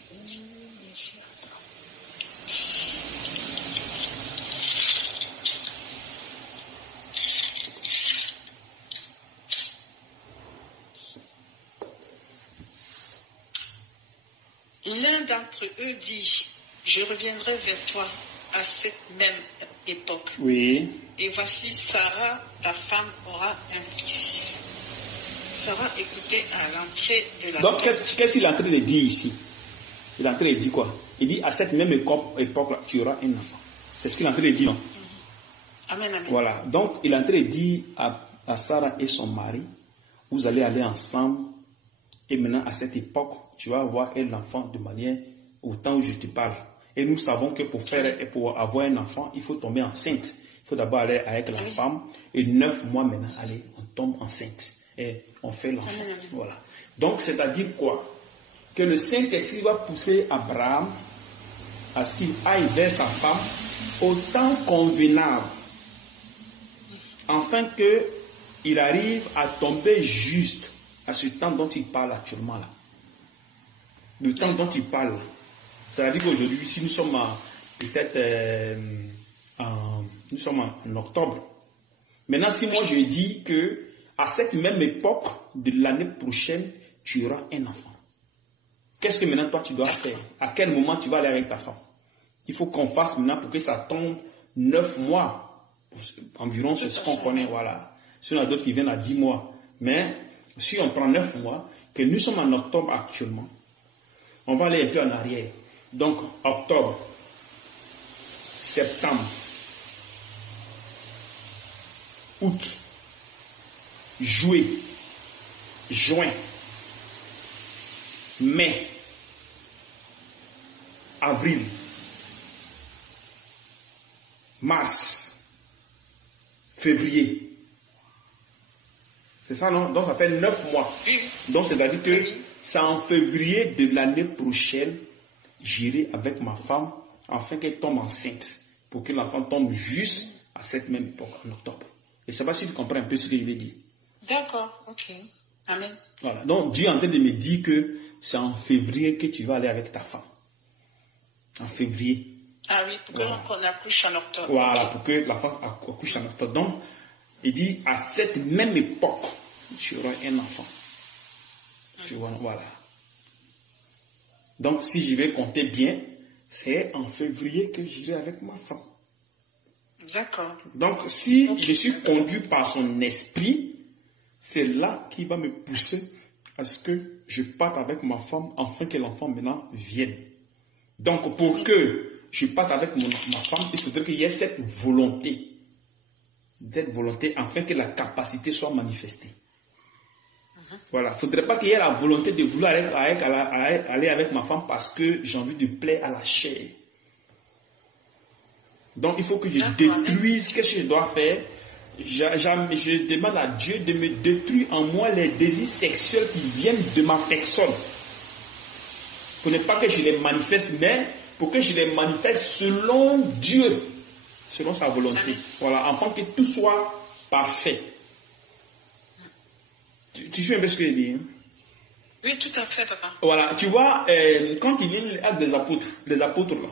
L'un d'entre eux dit, je reviendrai vers toi à cette même époque. Oui. Et voici Sarah, ta femme, aura un fils. Sarah écoutait à l'entrée de la Donc, qu'est-ce qu'il est en train de dire ici? Il est en train de dire quoi? Il dit, à cette même époque-là, tu auras un enfant. C'est ce qu'il est en train de dire, non? Amen, amen. Voilà. Donc, il est en train de dire à Sarah et son mari, vous allez aller ensemble. Et maintenant, à cette époque, tu vas avoir un enfant de manière au temps où je te parle. Et nous savons que pour avoir un enfant, il faut tomber enceinte. Il faut d'abord aller avec la femme. Et 9 mois maintenant, allez, on tombe enceinte. Et on fait l'enfant. Voilà. Donc, c'est-à-dire quoi? Que le Saint-Esprit va pousser Abraham à ce qu'il aille vers sa femme au temps convenable. Afin qu'il arrive à tomber juste à ce temps dont il parle actuellement là. Le temps dont il parle. C'est-à-dire qu'aujourd'hui, si nous sommes peut-être nous sommes en octobre. Maintenant, si moi je dis que à cette même époque de l'année prochaine, tu auras un enfant. Qu'est-ce que maintenant toi tu dois faire? À quel moment tu vas aller avec ta femme? Il faut qu'on fasse maintenant pour que ça tombe 9 mois. Environ, c'est ce qu'on connaît, voilà. Si on a d'autres qui viennent à 10 mois. Mais si on prend 9 mois, que nous sommes en octobre actuellement, on va aller un peu en arrière. Donc, octobre, septembre, août, juillet, juin, mai, avril, mars, février. C'est ça, non? Donc, ça fait 9 mois. Donc, c'est-à-dire que c'est en février de l'année prochaine, j'irai avec ma femme afin qu'elle tombe enceinte, pour que l'enfant tombe juste à cette même époque, en octobre. Et je ne sais pas si tu comprends un peu ce que je veux dire. D'accord, ok. Amen. Voilà. Donc, Dieu est en train de me dire que c'est en février que tu vas aller avec ta femme. En février. Ah oui, pour qu'on accouche en octobre. Voilà, pour que la femme accouche en octobre. Donc, il dit, à cette même époque, tu auras un enfant. Tu vois, voilà. Donc, si je vais compter bien, c'est en février que j'irai avec ma femme. D'accord. Donc, si je suis conduit par son esprit, c'est là qu'il va me pousser à ce que je parte avec ma femme afin que l'enfant maintenant vienne. Donc, pour que je parte avec ma femme, il faudrait qu'il y ait cette volonté afin que la capacité soit manifestée. Voilà, il ne faudrait pas qu'il y ait la volonté de vouloir aller avec ma femme parce que j'ai envie de plaire à la chair. Donc il faut que je détruise, qu'est-ce que je dois faire? Je demande à Dieu de me détruire en moi les désirs sexuels qui viennent de ma personne. Pour ne pas que je les manifeste, mais pour que je les manifeste selon Dieu, selon sa volonté. Voilà, afin que tout soit parfait. Tu suis un peu ce que je dis? Oui, tout à fait, papa. Voilà, tu vois, quand il lit l'acte des apôtres là,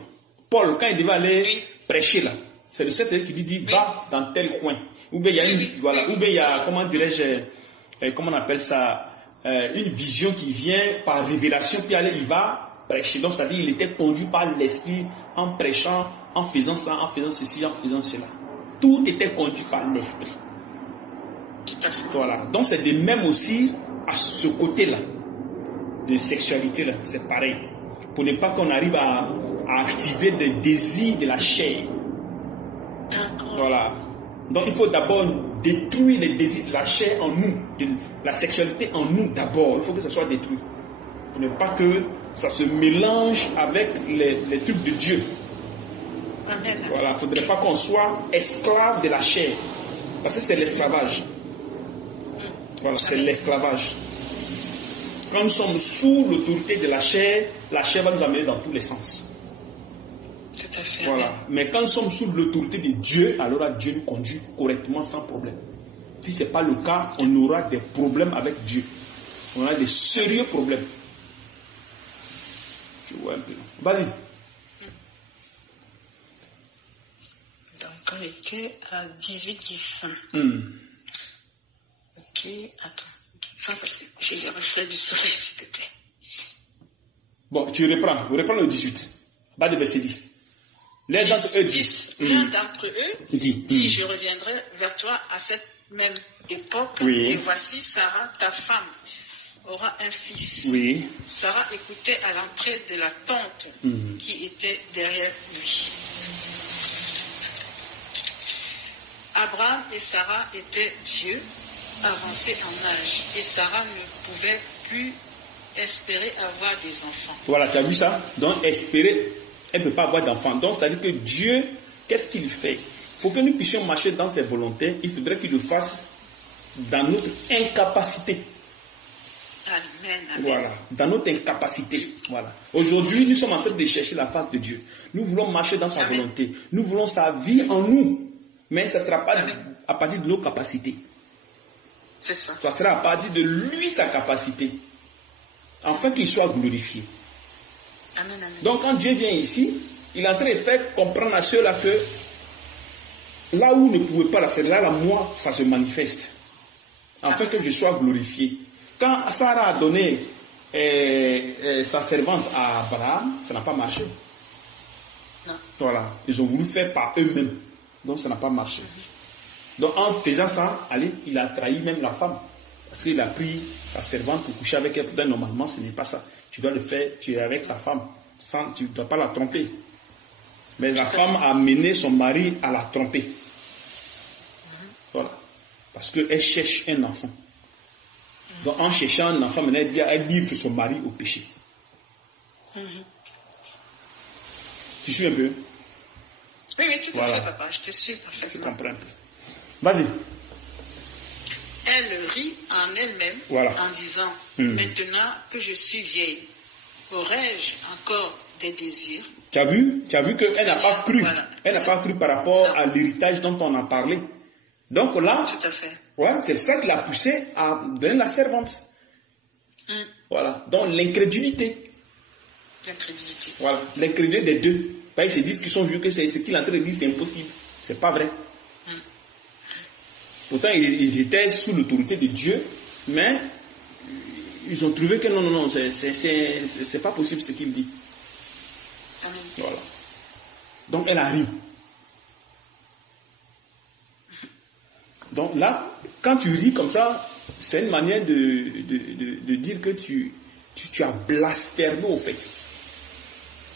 Paul, quand il devait aller prêcher là, c'est le Seigneur qui lui dit, va dans tel coin. Ou bien il y a ou bien il y a, comment dirais-je, comment on appelle ça, une vision qui vient par révélation, puis il va prêcher. Donc, c'est-à-dire, il était conduit par l'esprit en prêchant, en faisant ça, en faisant ceci, en faisant cela. Tout était conduit par l'esprit. Voilà. Donc, c'est de même aussi à ce côté-là, de sexualité là, c'est pareil. Pour ne pas qu'on arrive à activer des désirs de la chair. Voilà. Donc il faut d'abord détruire les désirs de la chair en nous, de la sexualité en nous d'abord. Il faut que ça soit détruit. Pour ne pas que ça se mélange avec les trucs de Dieu. Amen. Voilà. Il ne faudrait pas qu'on soit esclave de la chair. Parce que c'est l'esclavage. Voilà, c'est l'esclavage. Quand nous sommes sous l'autorité de la chair va nous amener dans tous les sens. Tout à fait. Voilà. Mais quand nous sommes sous l'autorité de Dieu, alors là, Dieu nous conduit correctement sans problème. Si ce n'est pas le cas, on aura des problèmes avec Dieu. On aura des sérieux problèmes. Tu vois un peu. Vas-y. Donc on était à 18-10. Ok, attends. Parce que j'ai le reflet du soleil, s'il te plaît. Bon, tu reprends le 18. Bas de verset 10. L'un d'entre eux dit. L'un d'entre eux dit, je reviendrai vers toi à cette même époque. Oui. Et voici Sarah, ta femme, aura un fils. Oui. Sarah écoutait à l'entrée de la tente qui était derrière lui. Abraham et Sarah étaient vieux, avancés en âge, et Sarah ne pouvait plus espérer avoir des enfants. Voilà, tu as vu ça? Donc, espérer, elle ne peut pas avoir d'enfants. Donc, c'est-à-dire que Dieu, qu'est-ce qu'il fait? Pour que nous puissions marcher dans ses volontés, il faudrait qu'il le fasse dans notre incapacité. Amen, amen. Voilà, dans notre incapacité. Voilà. Aujourd'hui, nous sommes en train de chercher la face de Dieu. Nous voulons marcher dans sa volonté. Nous voulons sa vie en nous. Mais ça ne sera pas à partir de nos capacités. C'est ça. Ça sera à partir de lui, sa capacité. Afin qu'il soit glorifié. Amen, amen. Donc quand Dieu vient ici, il est en train de faire comprendre à ceux-là que là où ne pouvait pas, là, moi, ça se manifeste. Afin que je sois glorifié. Quand Sarah a donné sa servante à Abraham, ça n'a pas marché. Non. Voilà. Ils ont voulu faire par eux-mêmes. Donc ça n'a pas marché. Donc en faisant ça, allez, il a trahi même la femme. Parce qu'il a pris sa servante pour coucher avec elle. Normalement, ce n'est pas ça. Tu dois le faire, tu es avec ta femme. Tu ne dois pas la tromper. Mais la femme a mené son mari à la tromper. Voilà. Parce qu'elle cherche un enfant. Donc en cherchant un enfant, elle livre son mari au péché. Tu suis un peu? Oui, tout à fait, papa. Je te suis parfaitement. Je comprends un peu. Vas-y. Elle rit en elle-même en disant, maintenant que je suis vieille, aurais-je encore des désirs? Tu as vu qu'elle n'a pas cru. Voilà. Elle n'a pas cru par rapport à l'héritage dont on a parlé. Donc là, tout à fait. Ouais, c'est ça qui l'a poussé à donner la servante. Voilà. Donc l'incrédulité. L'incrédulité. Voilà. L'incrédulité des deux. Ils se disent qu'ils sont vieux, que c'est ce qu'il est en train de dire, c'est impossible. C'est pas vrai. Pourtant, ils étaient sous l'autorité de Dieu, mais ils ont trouvé que non, c'est pas possible ce qu'il dit. Amen. Voilà. Donc, elle a ri. Donc là, quand tu ris comme ça, c'est une manière de dire que tu as blasphémé au fait.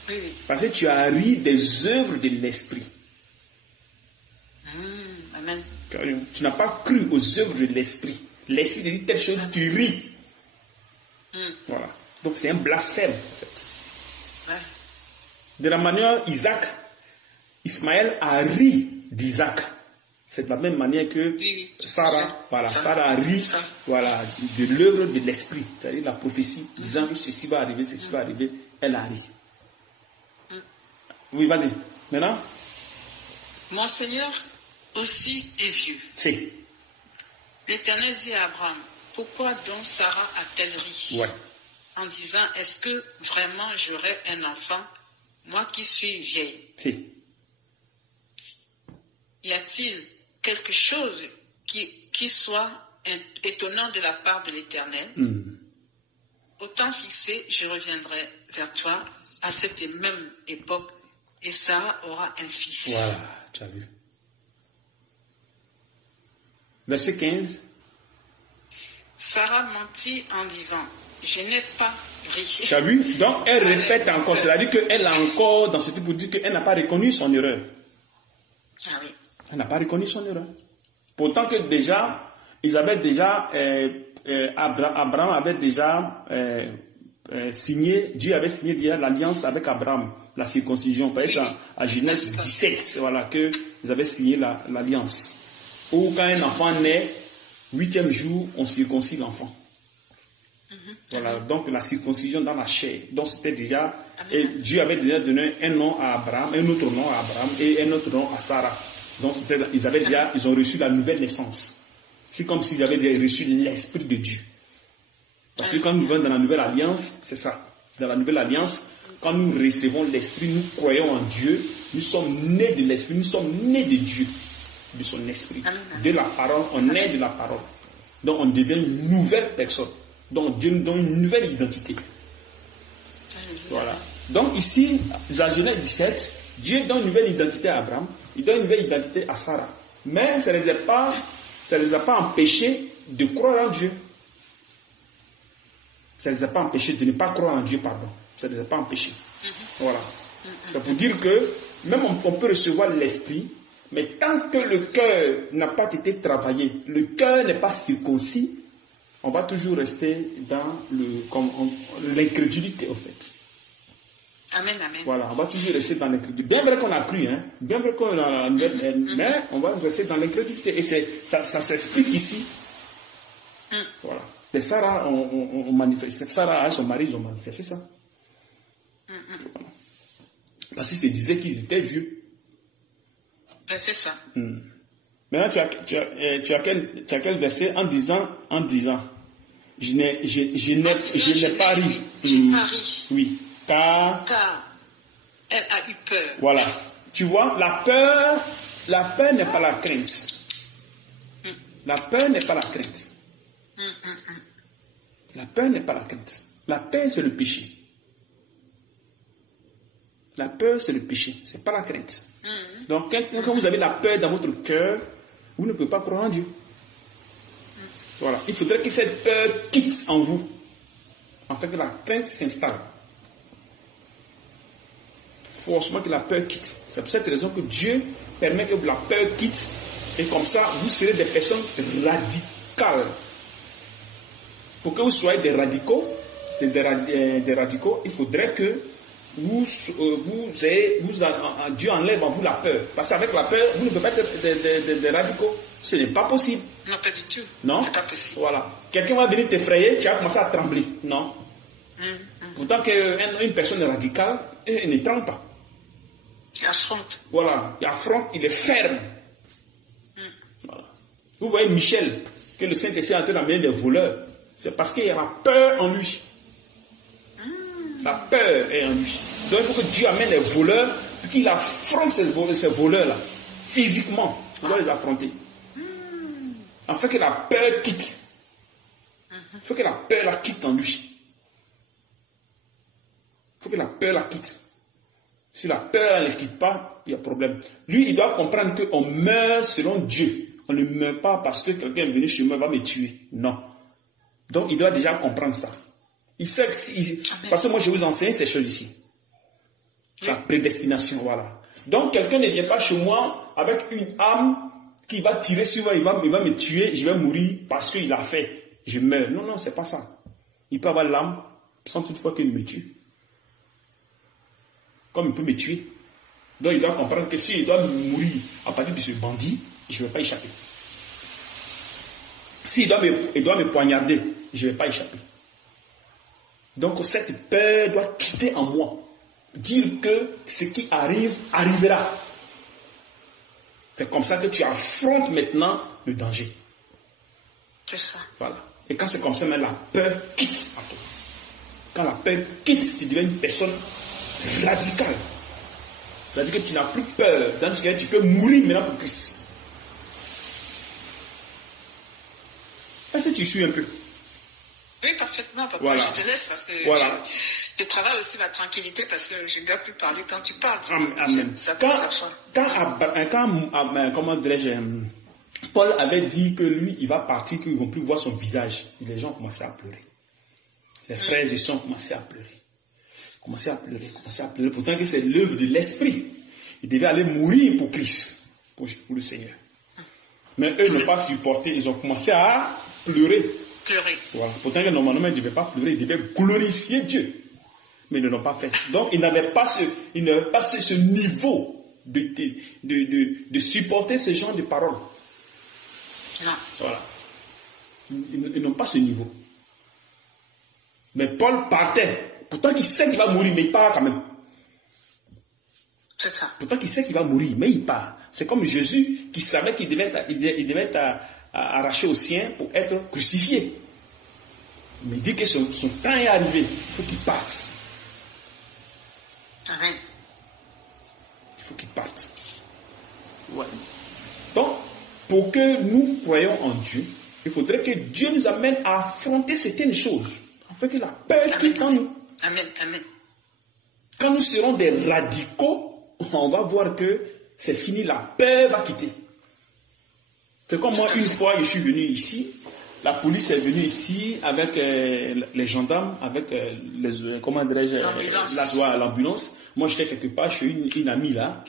Oui. Parce que tu as ri des œuvres de l'esprit. Amen. Tu n'as pas cru aux œuvres de l'esprit. L'esprit te dit telle chose, tu ris. Voilà. Donc c'est un blasphème en fait. Ouais. De la manière Ismaël a ri d'Isaac. C'est de la même manière que Sarah a ri de l'œuvre de l'esprit. C'est-à-dire la prophétie disant que ceci va arriver, elle a ri. Oui, vas-y. Maintenant? Mon Seigneur aussi est vieux. Si. L'Éternel dit à Abraham, pourquoi donc Sarah a-t-elle ri? En disant, est-ce que vraiment j'aurai un enfant, moi qui suis vieille? Si. Y a-t-il quelque chose qui soit étonnant de la part de l'Éternel? Au temps fixé, je reviendrai vers toi à cette même époque et Sarah aura un fils. Voilà, tu as vu. Verset 15. Sarah mentit en disant, je n'ai pas ri. Tu as vu? Donc elle répète encore, c'est-à-dire qu'elle a encore, dans ce type pour dire qu'elle n'a pas reconnu son erreur. Ah oui. Elle n'a pas reconnu son erreur. Pourtant que déjà, Abraham avait déjà signé, Dieu avait signé déjà l'alliance avec Abraham, la circoncision. Par exemple, à Genèse 17, voilà, qu'ils avaient signé l'alliance. Ou quand un enfant naît, 8e jour, on circoncie l'enfant. Voilà, donc la circoncision dans la chair. Donc c'était déjà, et Dieu avait déjà donné un nom à Abraham, un autre nom à Abraham et un autre nom à Sarah. Donc ils ont reçu la nouvelle naissance. C'est comme s'ils avaient déjà reçu l'Esprit de Dieu. Parce que quand nous venons dans la nouvelle alliance, c'est ça. Dans la nouvelle alliance, quand nous recevons l'Esprit, nous croyons en Dieu, nous sommes nés de l'Esprit, nous sommes nés de Dieu, de son Esprit. De la parole, on est de la parole. Donc on devient une nouvelle personne. Donc Dieu nous donne une nouvelle identité. Voilà. Donc ici, dans Genèse 17, Dieu donne une nouvelle identité à Abraham, il donne une nouvelle identité à Sarah. Mais ça ne les a pas empêchés de croire en Dieu. Ça ne les a pas empêchés de ne pas croire en Dieu, pardon. Ça ne les a pas empêchés. Voilà. C'est pour dire que même on peut recevoir l'esprit, mais tant que le cœur n'a pas été travaillé, le cœur n'est pas circoncis, on va toujours rester dans l'incrédulité, au fait. Amen, amen. Voilà, on va toujours rester dans l'incrédulité. Bien vrai qu'on a cru, hein, bien vrai qu'on a, mais on va rester dans l'incrédulité. Et ça s'explique ici. Voilà. Et Sarah, on manifeste. Sarah et son mari, ils ont manifesté ça. Voilà. Parce qu'ils se disaient qu'ils étaient vieux. Ben, c'est ça. Maintenant, tu as quel verset en disant, je n'ai pas ri. J'ai pas ri. Oui. Car elle a eu peur. Voilà. Tu vois, la peur n'est pas la crainte. La peur n'est pas la crainte. La peur n'est pas la crainte. La peur, c'est le péché. La peur, c'est le péché. C'est pas la crainte. Donc, quand vous avez la peur dans votre cœur, vous ne pouvez pas croire en Dieu. Voilà. Il faudrait que cette peur quitte en vous, afin que la crainte s'installe. Forcément que la peur quitte. C'est pour cette raison que Dieu permet que la peur quitte, et comme ça, vous serez des personnes radicales. Pour que vous soyez des radicaux, il faudrait que Dieu enlève en vous la peur. Parce qu'avec la peur, vous ne pouvez pas être des radicaux. Ce n'est pas possible. Non, pas du tout. Non? C'est pas possible. Voilà. Quelqu'un va venir t'effrayer, tu vas commencer à trembler. Non. Pourtant qu'une personne radicale, elle ne tremble pas. Il affronte. Voilà. Il affronte, il est ferme. Voilà. Vous voyez Michel, que le Saint-Esprit est en train d'amener des voleurs. C'est parce qu'il y a la peur en lui. La peur est en lui. Donc il faut que Dieu amène les voleurs pour qu'il affronte ces voleurs-là. Physiquement, il doit les affronter. Afin que la peur quitte. Il faut que la peur la quitte en lui. Il faut que la peur la quitte. Si la peur ne la quitte pas, il y a problème. Lui, il doit comprendre qu'on meurt selon Dieu. On ne meurt pas parce que quelqu'un est venu chez moi et va me tuer. Non. Donc il doit déjà comprendre ça. Il sait que parce que moi je vous enseigne ces choses ici. La prédestination, voilà. Donc quelqu'un ne vient pas chez moi avec une âme qui va tirer sur moi, il va me tuer, je vais mourir parce qu'il a fait. Je meurs. Non, non, c'est pas ça. Il peut avoir l'âme sans toutefois qu'il me tue. Comme il peut me tuer. Donc il doit comprendre que s'il doit mourir à partir de ce bandit, je ne vais pas échapper. S'il doit me poignarder, je ne vais pas échapper. Donc cette peur doit quitter en moi. Dire que ce qui arrive, arrivera. C'est comme ça que tu affrontes maintenant le danger. C'est ça. Voilà. Et quand c'est comme ça, la peur quitte à toi. Quand la peur quitte, tu deviens une personne radicale. C'est-à-dire que tu n'as plus peur. Dans ce cas, tu peux mourir maintenant pour Christ. Est-ce que tu suis un peu? Oui, parfaitement, papa. Voilà. Je te laisse parce que voilà. je travaille aussi ma tranquillité parce que je ne dois plus parler quand tu parles. Amen. Comment dirais-je, Paul avait dit que lui, il va partir, qu'ils ne vont plus voir son visage. Et les gens commençaient à pleurer. Les frères et sœurs ont commencé à pleurer. Commençaient à pleurer. Pourtant que c'est l'œuvre de l'esprit. Ils devaient aller mourir pour Christ, pour le Seigneur. Mais eux n'ont pas supporté. Ils ont commencé à pleurer. Voilà. Pourtant que normalement, ils ne devaient pas pleurer. Ils devaient glorifier Dieu. Mais ils ne l'ont pas fait. Donc, ils n'avaient pas ce niveau de supporter ce genre de paroles. Non. Voilà. Ils n'ont pas ce niveau. Mais Paul partait. Pourtant qu'il sait qu'il va mourir, mais il part quand même. C'est ça. Pourtant qu'il sait qu'il va mourir, mais il part. C'est comme Jésus qui savait qu'il devait être arraché au sien pour être crucifié. Mais il dit que son temps est arrivé. Il faut qu'il parte. Amen. Il faut qu'il parte. Ouais. Donc, pour que nous croyions en Dieu, il faudrait que Dieu nous amène à affronter certaines choses. Afin que la peur quitte en nous. Amen. Amen. Quand nous serons des radicaux, on va voir que c'est fini, la peur va quitter. C'est comme moi, une fois, je suis venu ici, la police est venue ici avec les gendarmes, avec comment dirais-je, l'ambulance. Moi, j'étais quelque part, je suis une amie là,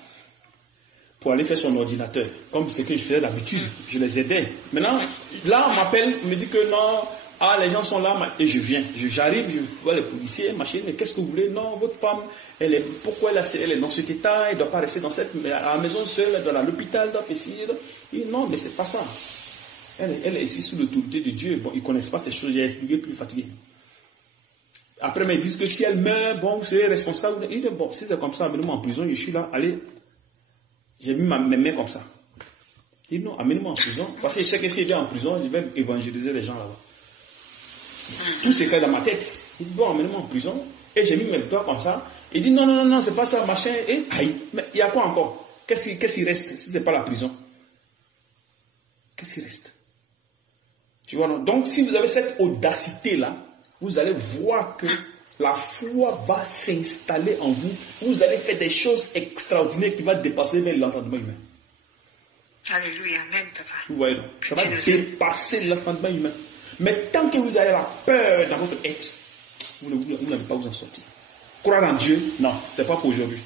pour aller faire son ordinateur, comme ce que je faisais d'habitude. Je les aidais. Maintenant, là, on m'appelle, on me dit que non, les gens sont là, et je viens. J'arrive, je vois les policiers, machin, mais qu'est-ce que vous voulez? Non, votre femme, pourquoi elle est dans cet état, elle ne doit pas rester à la maison seule, elle doit aller à l'hôpital, elle doit faire ci. Non, mais c'est pas ça. Elle est ici sous l'autorité de Dieu. Bon, ils ne connaissent pas ces choses, j'ai expliqué, plus fatigué. Après, ils disent que si elle meurt, bon, vous serez responsable. Ils disent, bon, si c'est comme ça, amenez-moi en prison, je suis là, allez. J'ai mis mes mains comme ça. Il dit non, amenez-moi en prison. Parce que je sais que s'il est en prison, je vais évangéliser les gens là-bas. Tout c'est dans ma tête. Il dit bon, amenez-moi en prison. Et j'ai mis mes doigts comme ça. Il dit non, c'est pas ça, machin. Et aïe, mais il y a quoi encore? Qu'est-ce qui reste si ce n'est pas la prison? Qu'est-ce qui reste? Tu vois, non? Donc si vous avez cette audacité-là, vous allez voir que la foi va s'installer en vous. Vous allez faire des choses extraordinaires qui vont dépasser même l'entendement humain. Alléluia, amen, papa. Vous voyez, ça va dépasser l'entendement humain. Mais tant que vous avez la peur dans votre être, vous n'allez pas vous en sortir. Croire en Dieu, non, ce n'est pas pour aujourd'hui.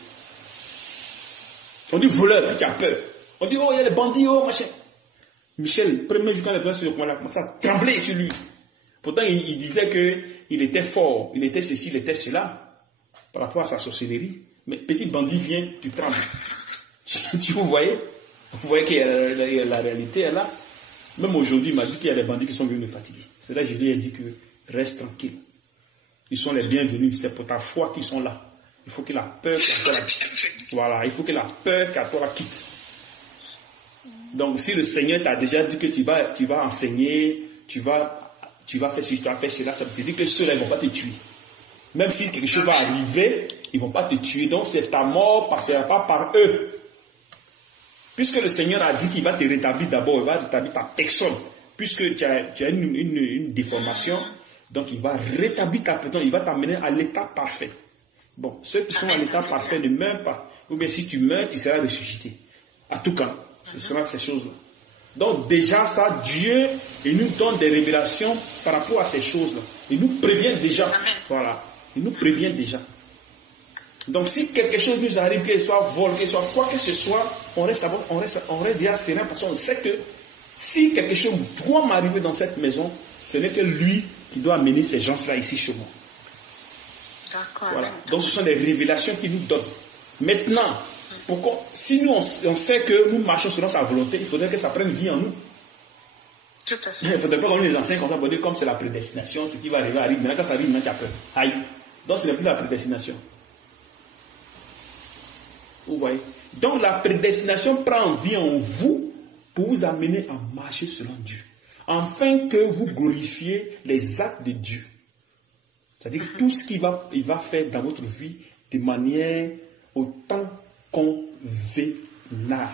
On dit voleur, puis tu as peur. On dit, oh, il y a les bandits, oh, machin. Michel, premier jour quand les gens se commencent à trembler sur lui. Pourtant, il disait qu'il était fort, il était ceci, il était cela, par rapport à sa sorcellerie. Mais petit bandit vient, tu trembles. Vous voyez qu'il y a la réalité est là. Même aujourd'hui, il m'a dit qu'il y a des bandits qui sont venus me fatiguer. C'est là que je lui ai dit que reste tranquille. Ils sont les bienvenus, c'est pour ta foi qu'ils sont là. Il faut que la peur il faut que la peur qu'à toi la quitte. Donc, si le Seigneur t'a déjà dit que tu vas enseigner, tu vas faire ceci, tu vas faire cela, ça veut dire que ceux-là, ils ne vont pas te tuer. Même si quelque chose va arriver, ils ne vont pas te tuer. Donc, ta mort ne passera pas par eux. Puisque le Seigneur a dit qu'il va te rétablir d'abord, il va rétablir ta personne. Puisque tu as une déformation, donc il va rétablir ta personne, il va t'amener à l'état parfait. Bon, ceux qui sont à l'état parfait ne meurent pas. Ou bien si tu meurs, tu seras ressuscité. À tout cas, ce sera ces choses-là. Donc déjà ça, Dieu, il nous donne des révélations par rapport à ces choses-là. Il nous prévient déjà. Voilà. Il nous prévient déjà. Donc si quelque chose nous arrive, qu'il soit vol, qu'il soit quoi que ce soit, on reste déjà serein parce qu'on sait que si quelque chose doit m'arriver dans cette maison, ce n'est que lui qui doit amener ces gens-là ici chez moi. D'accord. Voilà. Donc ce sont des révélations qu'il nous donne. Maintenant, si nous on sait que nous marchons selon sa volonté, il faudrait que ça prenne vie en nous. Tout à fait. Il ne faudrait pas comme les anciens comme ça pour dire comme c'est la prédestination, ce qui va arriver arrive. Maintenant quand ça arrive, maintenant tu as peur. Aïe. Donc ce n'est plus la prédestination. Vous voyez? Donc la prédestination prend vie en vous pour vous amener à marcher selon Dieu. Afin que vous glorifiez les actes de Dieu. C'est-à-dire que tout ce qu'il va faire dans votre vie de manière autant convenable.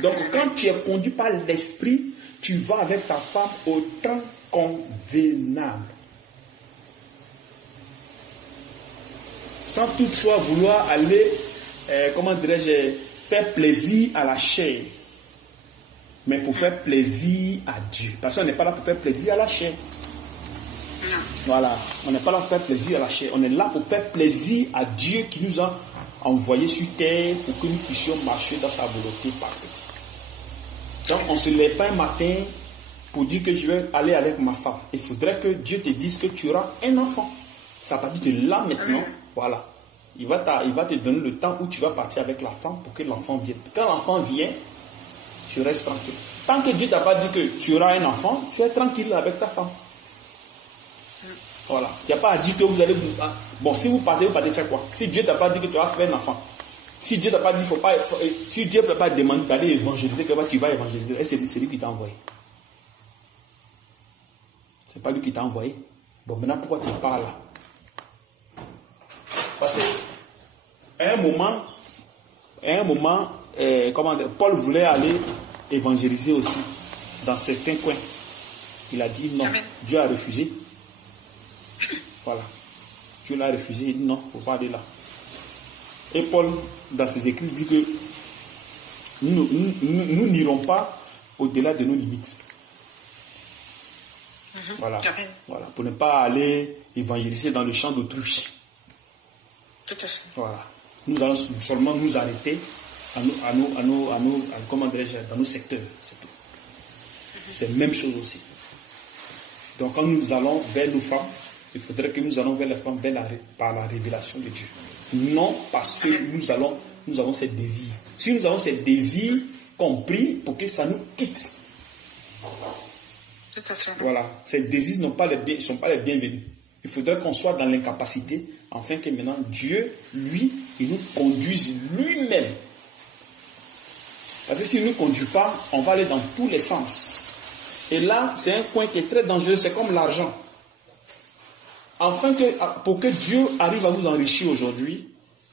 Donc quand tu es conduit par l'esprit, tu vas avec ta femme autant convenable. Sans toutefois vouloir aller, faire plaisir à la chair. Mais pour faire plaisir à Dieu. Parce qu'on n'est pas là pour faire plaisir à la chair. Non. Voilà. On n'est pas là pour faire plaisir à la chair. On est là pour faire plaisir à Dieu qui nous a envoyés sur terre pour que nous puissions marcher dans sa volonté parfaite. Donc on ne se lève pas un matin pour dire que je vais aller avec ma femme. Il faudrait que Dieu te dise que tu auras un enfant. Ça va dire de là maintenant. Voilà. Il va te donner le temps où tu vas partir avec la femme pour que l'enfant vienne. Quand l'enfant vient, tu restes tranquille. Tant que Dieu ne t'a pas dit que tu auras un enfant, tu es tranquille avec ta femme. Voilà. Il n'y a pas à dire que vous allez... Bon, si vous partez faire quoi? Si Dieu ne t'a pas dit que tu vas faire un enfant, si Dieu ne t'a pas dit si Dieu ne t'a pas demandé d'aller évangéliser, que tu vas évangéliser, c'est lui qui t'a envoyé. C'est pas lui qui t'a envoyé. Bon, maintenant, pourquoi tu parles là? Parce qu'à un moment, Paul voulait aller évangéliser aussi dans certains coins. Il a dit non. Amen. Dieu a refusé. Voilà. Dieu l'a refusé, il dit non, il ne faut pas aller là. Et Paul, dans ses écrits, dit que nous n'irons pas au-delà de nos limites. Voilà. Voilà, pour ne pas aller évangéliser dans le champ d'autrui. Tout à fait. Voilà. Nous allons seulement nous arrêter comment dirais-je, dans nos secteurs. C'est tout. C'est la même chose aussi. Donc quand nous allons vers nos femmes, il faudrait que nous allons vers les femmes par la révélation de Dieu. Non parce que nous avons ces désirs. Si nous avons ces désirs compris pour que ça nous quitte. Tout à fait. Voilà. Ces désirs ne sont pas les bienvenus. Il faudrait qu'on soit dans l'incapacité, afin que maintenant Dieu, lui, il nous conduise lui-même. Parce que s'il ne nous conduit pas, on va aller dans tous les sens. Et là, c'est un coin qui est très dangereux, c'est comme l'argent. Pour que Dieu arrive à vous enrichir aujourd'hui,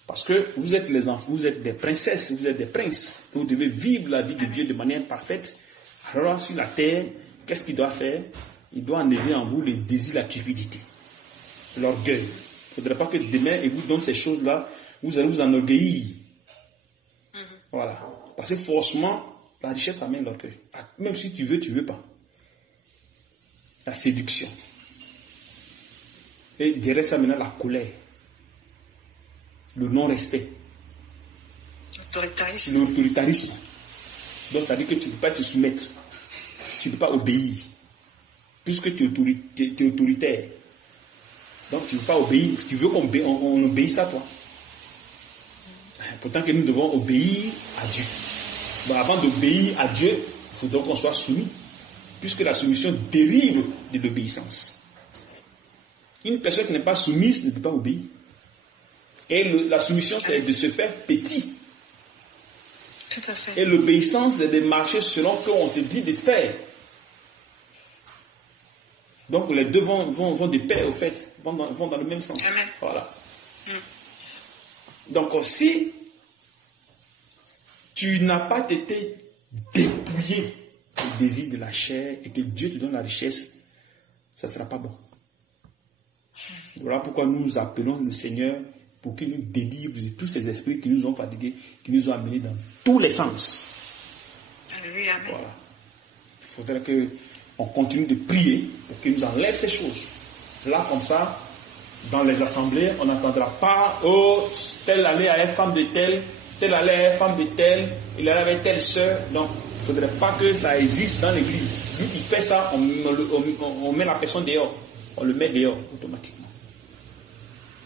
parce que vous êtes les enfants, vous êtes des princesses, vous êtes des princes, vous devez vivre la vie de Dieu de manière parfaite. Alors sur la terre, qu'est-ce qu'il doit faire? Il doit enlever en vous le désir, la cupidité, l'orgueil. Il ne faudrait pas que demain, il vous donne ces choses-là, vous allez vous enorgueillir. Voilà. Parce que forcément, la richesse amène l'orgueil. Même si tu veux pas. La séduction. Et derrière ça maintenant la colère. Le non-respect. L'autoritarisme. Donc ça veut dire que tu ne peux pas te soumettre. Tu ne peux pas obéir. Puisque tu es autoritaire. Donc tu ne peux pas obéir. Tu veux qu'on obéisse à toi. Pourtant que nous devons obéir à Dieu. Bon, avant d'obéir à Dieu, il faudra qu'on soit soumis. Puisque la soumission dérive de l'obéissance. Une personne qui n'est pas soumise ne peut pas obéir. Et la soumission, c'est de se faire petit. Tout à fait. Et l'obéissance, c'est de marcher selon ce qu'on te dit de faire. Donc les deux vont de pair, au fait, vont dans le même sens. Amen. Voilà. Donc si tu n'as pas été dépouillé du désir de la chair et que Dieu te donne la richesse, ça ne sera pas bon. Voilà pourquoi nous appelons le Seigneur pour qu'il nous délivre de tous ces esprits qui nous ont fatigués, qui nous ont amenés dans tous les sens. Alléluia. Voilà. Il faudrait qu'on continue de prier pour qu'il nous enlève ces choses. Là, comme ça, dans les assemblées, on n'entendra pas « Oh, telle allait à une femme de telle allait à une femme de telle, il allait avec telle sœur. » Donc, il ne faudrait pas que ça existe dans l'église. Lui qui fait ça, on met la personne dehors. On le met dehors automatiquement.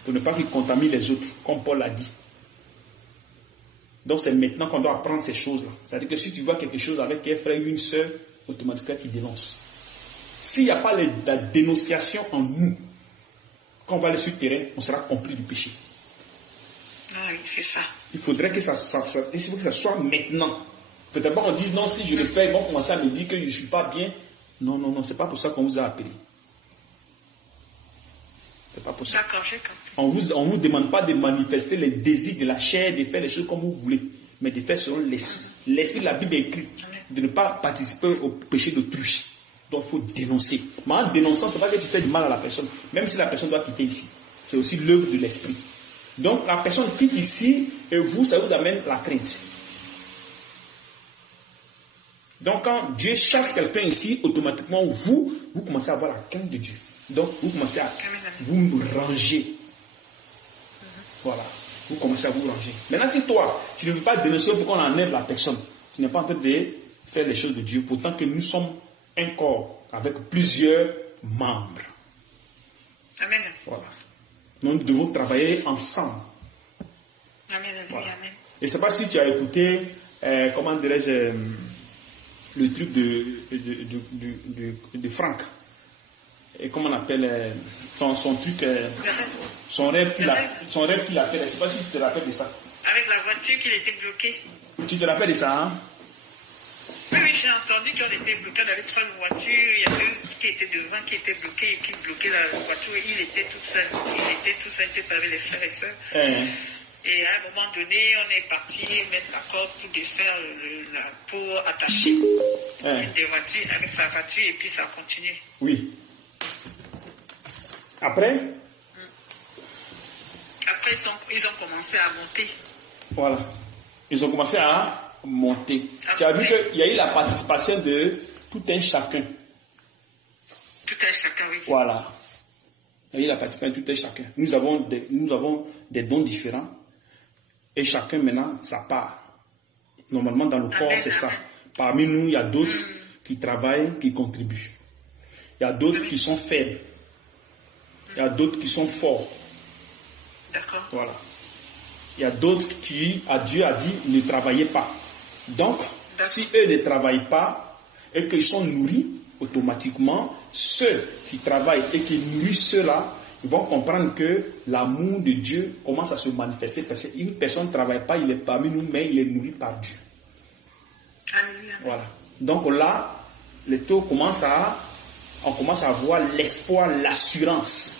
Pour ne pas qu'il contamine les autres, comme Paul l'a dit. Donc c'est maintenant qu'on doit apprendre ces choses-là. C'est-à-dire que si tu vois quelque chose avec un frère ou une sœur, automatiquement tu dénonces. S'il n'y a pas la dénonciation en nous, quand on va aller sur le terrain, on sera compris du péché. Ah oui, c'est ça. Il faudrait que ça soit maintenant. Peut-être pas on dit non, si je le fais, ils vont commencer à me dire que je ne suis pas bien. Non, c'est pas pour ça qu'on vous a appelé. C'est pas pour ça. On vous demande pas de manifester les désirs de la chair, de faire les choses comme vous voulez, mais de faire selon l'esprit. L'esprit de la Bible est écrit de ne pas participer au péché d'autrui. Donc il faut dénoncer. Mais en dénonçant, c'est pas que tu fais du mal à la personne, même si la personne doit quitter ici. C'est aussi l'œuvre de l'esprit. Donc la personne quitte ici et vous, ça vous amène la crainte. Donc quand Dieu chasse quelqu'un ici, automatiquement vous commencez à avoir la crainte de Dieu. Donc vous commencez à vous ranger. Voilà. Vous commencez à vous ranger. Maintenant si toi, tu ne veux pas dénoncer pour qu'on enlève la personne, tu n'es pas en train de faire les choses de Dieu, pourtant que nous sommes un corps avec plusieurs membres. Amen. Voilà. Nous devons travailler ensemble. Amen. Voilà. Amen. Et je ne sais pas si tu as écouté, comment dirais-je, le truc de Franck. Et comment on appelle son truc, son rêve qu'il a fait. Je ne sais pas si tu te rappelles de ça. Avec la voiture qu'il était bloqué. Tu te rappelles de ça, hein? Oui, j'ai entendu qu'on était bloqué. On avait 3 voitures. Il y a 2 qui étaient devant, qui étaient bloquées et qui bloquaient la voiture. Il était tout seul. Il était avec les frères et sœurs. Et à un moment donné, on est parti mettre la corde pour défaire pour attacher une des voitures avec sa voiture et puis ça a continué. Oui. Après, ils ont commencé à monter. Voilà. Ils ont commencé à monter. Tu as vu qu'il y a eu la participation de tout un chacun. Tout un chacun, oui. Voilà. Il y a eu la participation de tout un chacun. Nous avons des dons différents. Et chacun maintenant, sa part. Normalement, dans le corps, c'est ça. Parmi nous, il y a d'autres qui travaillent, qui contribuent. Il y a d'autres qui sont faibles. Il y a d'autres qui sont forts. D'accord. Voilà. Il y a d'autres qui, Dieu a dit, ne travaillez pas. Donc, si eux ne travaillent pas et qu'ils sont nourris, automatiquement, ceux qui travaillent et qui nourrissent ceux-là, ils vont comprendre que l'amour de Dieu commence à se manifester parce qu'une personne ne travaille pas, il est parmi nous, mais il est nourri par Dieu. Alléluia. Voilà. Donc là, les taux commencent on commence à avoir l'espoir, l'assurance.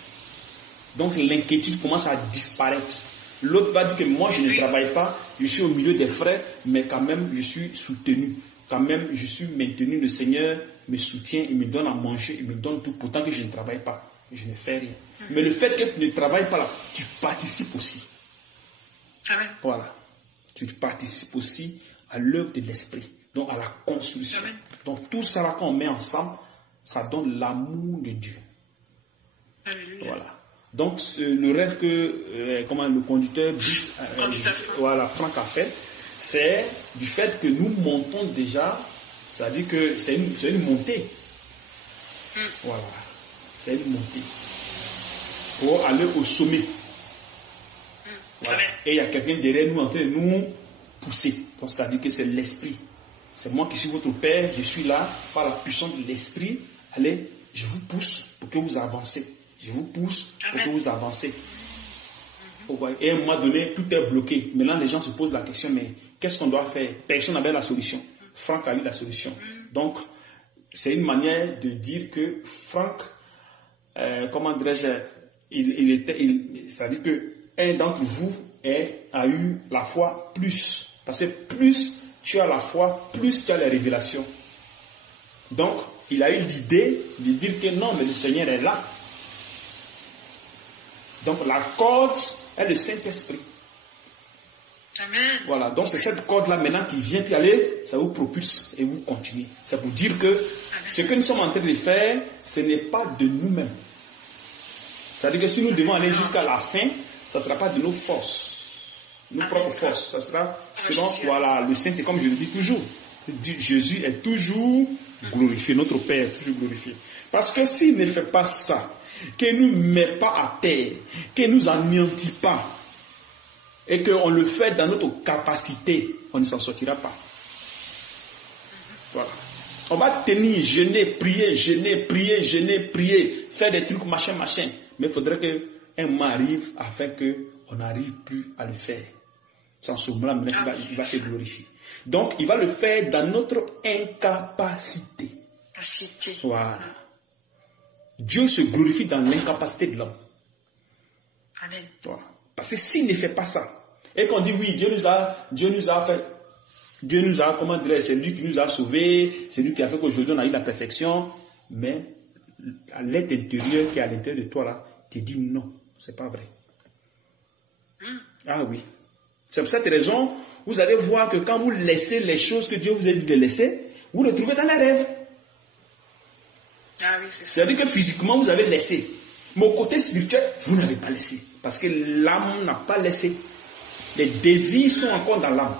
Donc l'inquiétude commence à disparaître. L'autre va dire que moi je ne travaille pas, je suis au milieu des frères, mais quand même je suis soutenu. Quand même je suis maintenu, le Seigneur me soutient, il me donne à manger, il me donne tout, pourtant que je ne travaille pas. Je ne fais rien. Mais le fait que tu ne travailles pas là, tu participes aussi. Amen. Voilà. Tu participes aussi à l'œuvre de l'esprit, donc à la construction. Amen. Donc tout ça là, quand on met ensemble, ça donne l'amour de Dieu. Alléluia. Voilà. Donc le rêve que le conducteur Franck a fait, c'est du fait que nous montons déjà, c'est-à-dire que c'est une montée. Voilà. C'est une montée. Pour aller au sommet. Voilà. Et il y a quelqu'un derrière nous en train de nous pousser. Donc c'est-à-dire que c'est l'esprit. C'est moi qui suis votre père, je suis là par la puissance de l'esprit. Allez, je vous pousse pour que vous avancez. Je vous pousse pour que vous avancez. Et à un moment donné, tout est bloqué. Maintenant, les gens se posent la question, mais qu'est-ce qu'on doit faire? Personne n'avait la solution. Franck a eu la solution. Donc, c'est une manière de dire que Franck, comment dirais-je, c'est-à-dire qu'un d'entre vous a eu la foi plus. Parce que plus tu as la foi, plus tu as les révélations. Donc, il a eu l'idée de dire que non, mais le Seigneur est là. Donc, la corde est le Saint-Esprit. Amen. Voilà, donc c'est cette corde-là maintenant qui vient, puis aller, ça vous propulse et vous continuez. C'est pour dire que ce que nous sommes en train de faire, ce n'est pas de nous-mêmes. C'est-à-dire que si nous devons aller jusqu'à la fin, ça ne sera pas de nos forces, nos propres forces. Ça sera selon le Saint, comme je le dis toujours. Jésus est toujours glorifié, notre Père est toujours glorifié. Parce que s'il ne fait pas ça, qu'il ne nous met pas à terre, qu'il ne nous anéantit pas, et qu'on le fait dans notre capacité, on ne s'en sortira pas. Voilà. On va tenir, jeûner, prier, faire des trucs, machin. Mais il faudrait qu'un moment arrive afin qu'on n'arrive plus à le faire. Sans ce moment-là, il va se glorifier. Donc, il va le faire dans notre incapacité. Voilà. Dieu se glorifie dans l'incapacité de l'homme. Amen. Voilà. Parce que s'il ne fait pas ça, et qu'on dit oui, Dieu nous a fait, comment dirais-je, c'est lui qui nous a sauvés, c'est lui qui a fait qu'aujourd'hui on a eu la perfection, mais à l'être intérieur qui est à l'intérieur de toi là, tu dis non, c'est pas vrai. Ah oui. C'est pour cette raison, vous allez voir que quand vous laissez les choses que Dieu vous a dit de laisser, vous le trouvez dans les rêves. Ah oui, c'est ça. C'est-à-dire que physiquement vous avez laissé, mais au côté spirituel, vous n'avez pas laissé. Parce que l'âme n'a pas laissé. Les désirs sont encore dans l'âme.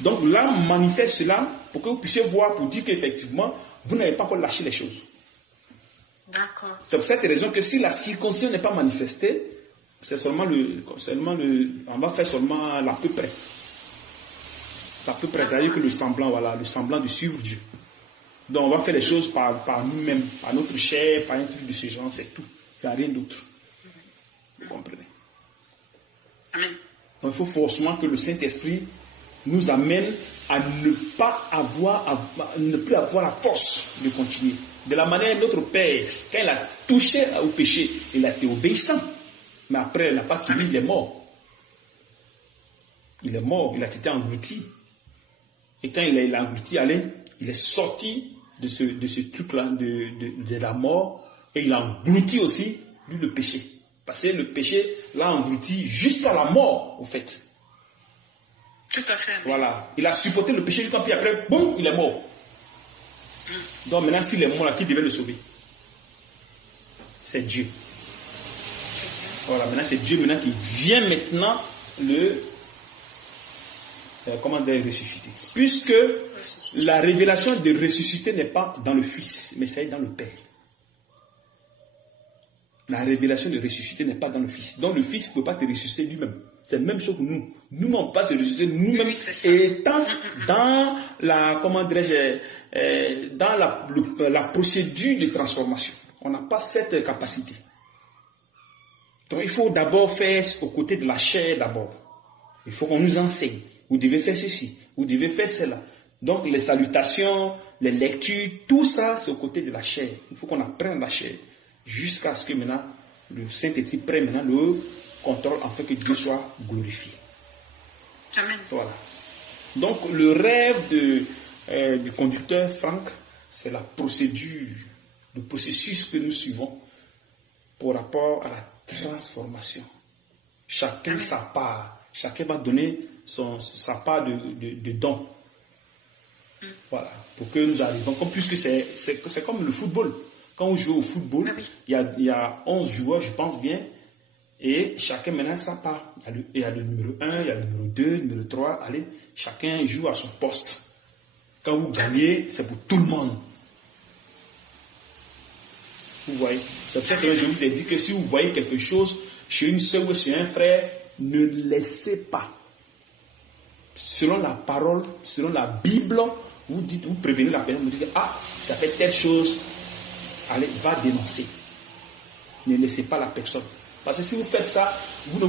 Donc l'âme manifeste cela pour que vous puissiez voir, pour dire qu'effectivement, vous n'avez pas encore lâché les choses. D'accord. C'est pour cette raison que si la circoncision n'est pas manifestée, c'est seulement on va faire seulement l'à peu près. L'à peu près, c'est-à-dire que le semblant de suivre Dieu. Donc on va faire les choses par nous-mêmes, par notre chair, par un truc de ce genre, c'est tout. Il n'y a rien d'autre. Vous comprenez? Amen. Donc il faut forcément que le Saint-Esprit nous amène à ne plus avoir la force de continuer. De la manière dont notre Père, quand il a touché au péché, il a été obéissant. Mais après, il n'a pas tenu, il est mort. Il est mort, il a été englouti. Et quand il a englouti, il est sorti de ce truc-là, de la mort, et il a englouti aussi, lui, le péché. Parce que le péché l'a englouti jusqu'à la mort, au fait. Tout à fait. Voilà. Il a supporté le péché jusqu'à puis après, boum, il est mort. Donc maintenant, s'il est mort, là, qui devait le sauver? C'est Dieu. Voilà, maintenant c'est Dieu maintenant qui vient maintenant le ressusciter. Puisque la révélation de ressusciter n'est pas dans le Fils, mais c'est dans le Père. La révélation de ressusciter n'est pas dans le Fils. Donc le Fils ne peut pas te ressusciter lui-même. C'est la même chose que nous. Nous n'avons pas se ressusciter nous-mêmes, étant dans la, dans la procédure de transformation. On n'a pas cette capacité. Donc il faut d'abord faire aux côtés de la chair d'abord. Il faut qu'on nous enseigne. Vous devez faire ceci, vous devez faire cela. Donc les salutations, les lectures, tout ça c'est aux côtés de la chair. Il faut qu'on apprenne la chair. Jusqu'à ce que maintenant le Saint-Esprit prenne maintenant le contrôle afin que Dieu soit glorifié. Amen. Voilà. Donc le rêve du conducteur Franck, c'est la procédure, le processus que nous suivons pour rapport à la transformation. Chacun sa part. Chacun va donner sa part de don. Voilà. Pour que nous arrivions. Puisque c'est comme le football. Quand on joue au football, il y a 11 joueurs, je pense bien. Et chacun maintenant sa part. Il y a le numéro 1, il y a le numéro 2, le numéro 3. Allez, chacun joue à son poste. Quand vous gagnez, c'est pour tout le monde. Vous voyez. C'est pour ça que je vous ai dit que si vous voyez quelque chose chez une soeur ou chez un frère, ne laissez pas. Selon la parole, selon la Bible, vous prévenez la personne, vous dites, ah, tu as fait telle chose, allez, va dénoncer. Ne laissez pas la personne. Parce que si vous faites ça, vous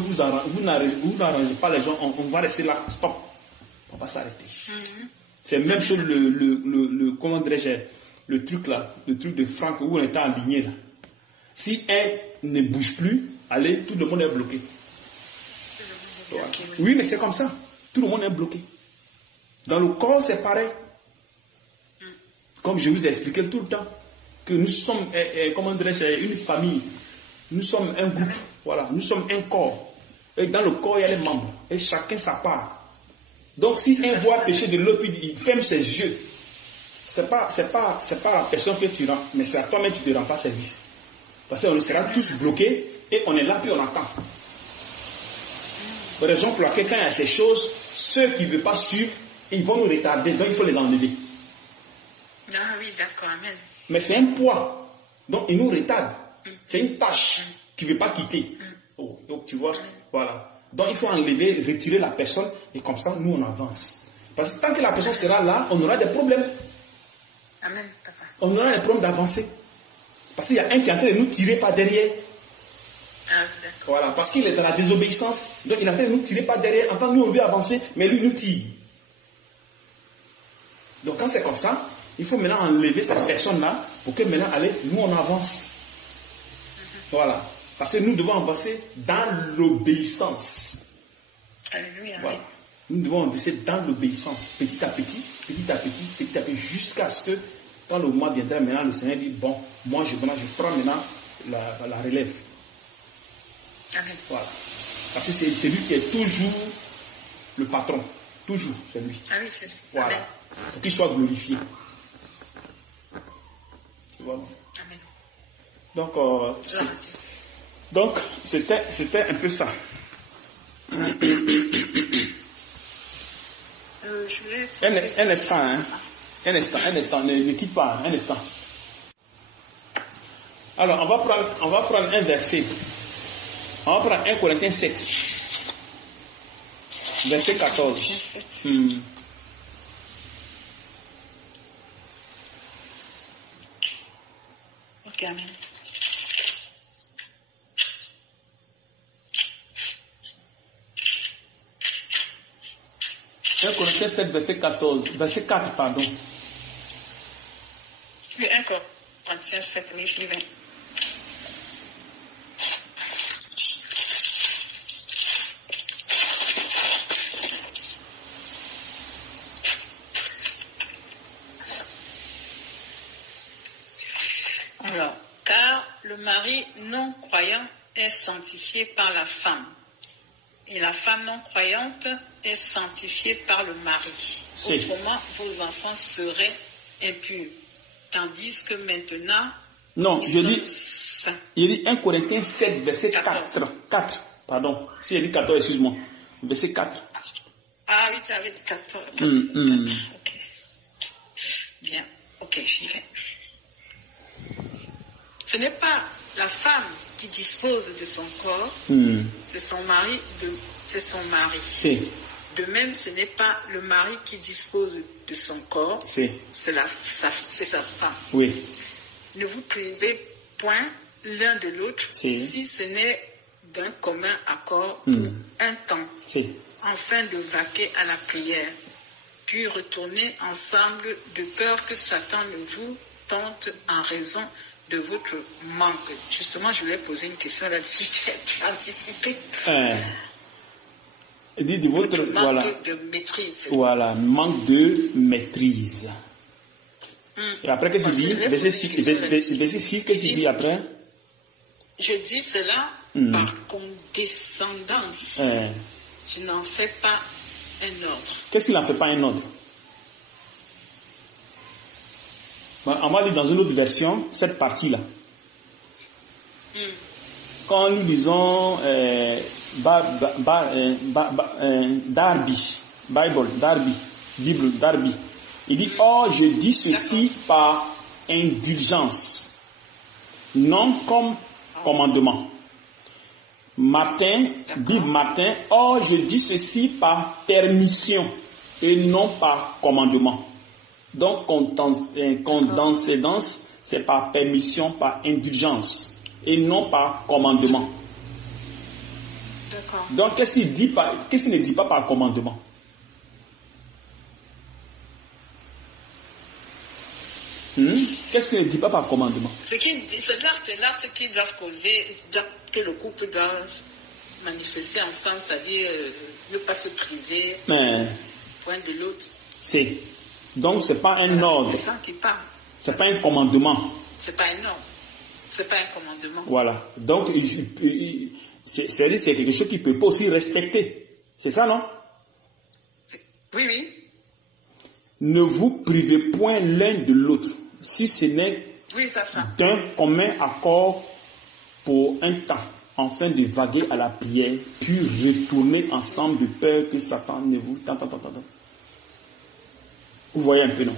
n'arrangez pas les gens, on va rester là, stop. On va s'arrêter. C'est la même chose, comment dirais-je, le truc là, le truc de Franck où on était aligné là. Si un ne bouge plus, allez, tout le monde est bloqué. Oui, mais c'est comme ça. Tout le monde est bloqué. Dans le corps, c'est pareil. Comme je vous ai expliqué tout le temps, que nous sommes, comment dirais-je, une famille. Nous sommes un groupe. Voilà, nous sommes un corps. Et dans le corps, il y a les membres. Et chacun sa part. Donc, si un voit pécher de l'autre, puis il ferme ses yeux, c'est pas la personne que tu rends, mais c'est à toi-même que tu ne te rends pas service. Parce qu'on sera tous bloqués et on est là puis on attend. Par exemple, quand il y a ces choses, ceux qui ne veulent pas suivre, ils vont nous retarder, donc il faut les enlever. Ah oui, d'accord, amen. Mais c'est un poids, donc ils nous retardent. C'est une tâche qui ne veut pas quitter. Donc tu vois, voilà. Donc il faut enlever, retirer la personne et comme ça, nous on avance. Parce que tant que la personne sera là, on aura des problèmes. Amen, papa. On aura des problèmes d'avancer. Parce qu'il y a un qui est en train de nous tirer par derrière. Ah, d'accord. Voilà, parce qu'il est dans la désobéissance. Donc il est en train de nous tirer par derrière. En tant que nous on veut avancer, mais lui nous tire. Donc quand c'est comme ça, il faut maintenant enlever cette personne-là pour que maintenant, allez, nous on avance. Voilà. Parce que nous devons avancer dans l'obéissance. Alléluia. Voilà. Nous devons avancer dans l'obéissance, petit à petit, petit à petit, petit à petit, jusqu'à ce que, quand le moment viendra, maintenant le Seigneur dit, bon, moi je prends maintenant la relève. Amen. Voilà. Parce que c'est lui qui est toujours le patron. Toujours, c'est lui. Ah oui, c'est ça. Voilà. Amen. Pour qu'il soit glorifié. Voilà. Amen. Donc, c'était un peu ça. Un instant, hein. Un instant, ne quitte pas, un instant. Alors, on va prendre un verset. On va prendre 1 Corinthiens 7. Verset 14. Ok, amen. Corinthiens 7, verset 14. Verset 4, pardon. Oui, 1 Corinthiens 7, oui, je vais. Alors, car le mari non croyant est sanctifié par la femme. Et la femme non croyante est sanctifiée par le mari. Autrement, vos enfants seraient impurs. Tandis que maintenant... Non, il dit 1 Corinthiens 7, verset 4. Pardon, si j'ai dit 14, excuse-moi. Verset 4. Ah oui, tu avais dit 14. Ok. Bien, ok, j'y vais. Ce n'est pas la femme qui dispose de son corps, c'est son mari. De même, ce n'est pas le mari qui dispose de son corps, c'est sa femme. Oui. Ne vous privez point l'un de l'autre si ce n'est d'un commun accord pour un temps, afin de vaquer à la prière, puis retourner ensemble de peur que Satan ne vous tente en raison de votre manque. Justement, je voulais poser une question là-dessus, j'ai anticipé. Dit de votre manque de maîtrise. Voilà, manque de maîtrise. Et après, qu'est-ce qu'il dit? Verset 6, qu'est-ce qu'il dit après? Je dis cela par condescendance. Je n'en fais pas un ordre. Qu'est-ce qu'il n'en fait pas un ordre? On va lire dans une autre version, cette partie-là. Quand nous lisons Darby, il dit, oh, je dis ceci par indulgence, non comme commandement. Bible Martin, oh, je dis ceci par permission et non par commandement. Donc, condescendance, c'est par permission, par indulgence et non par commandement. D'accord. Donc, qu'est-ce qu'il ne dit pas par commandement? Qu'est-ce qu'il ne dit pas par commandement? C'est l'acte qui doit se poser, que le couple doit manifester ensemble, c'est-à-dire ne pas se priver point de l'autre. Donc, ce n'est pas un ordre. Ce n'est pas un commandement. Ce n'est pas un ordre. Ce n'est pas un commandement. Voilà. Donc, c'est quelque chose qu'il ne peut pas aussi respecter. C'est ça, non? Oui. Ne vous privez point l'un de l'autre, si ce n'est d'un commun accord pour un temps, afin de vaguer à la prière, puis retourner ensemble de peur que Satan ne vous tente. Vous voyez un peu, non?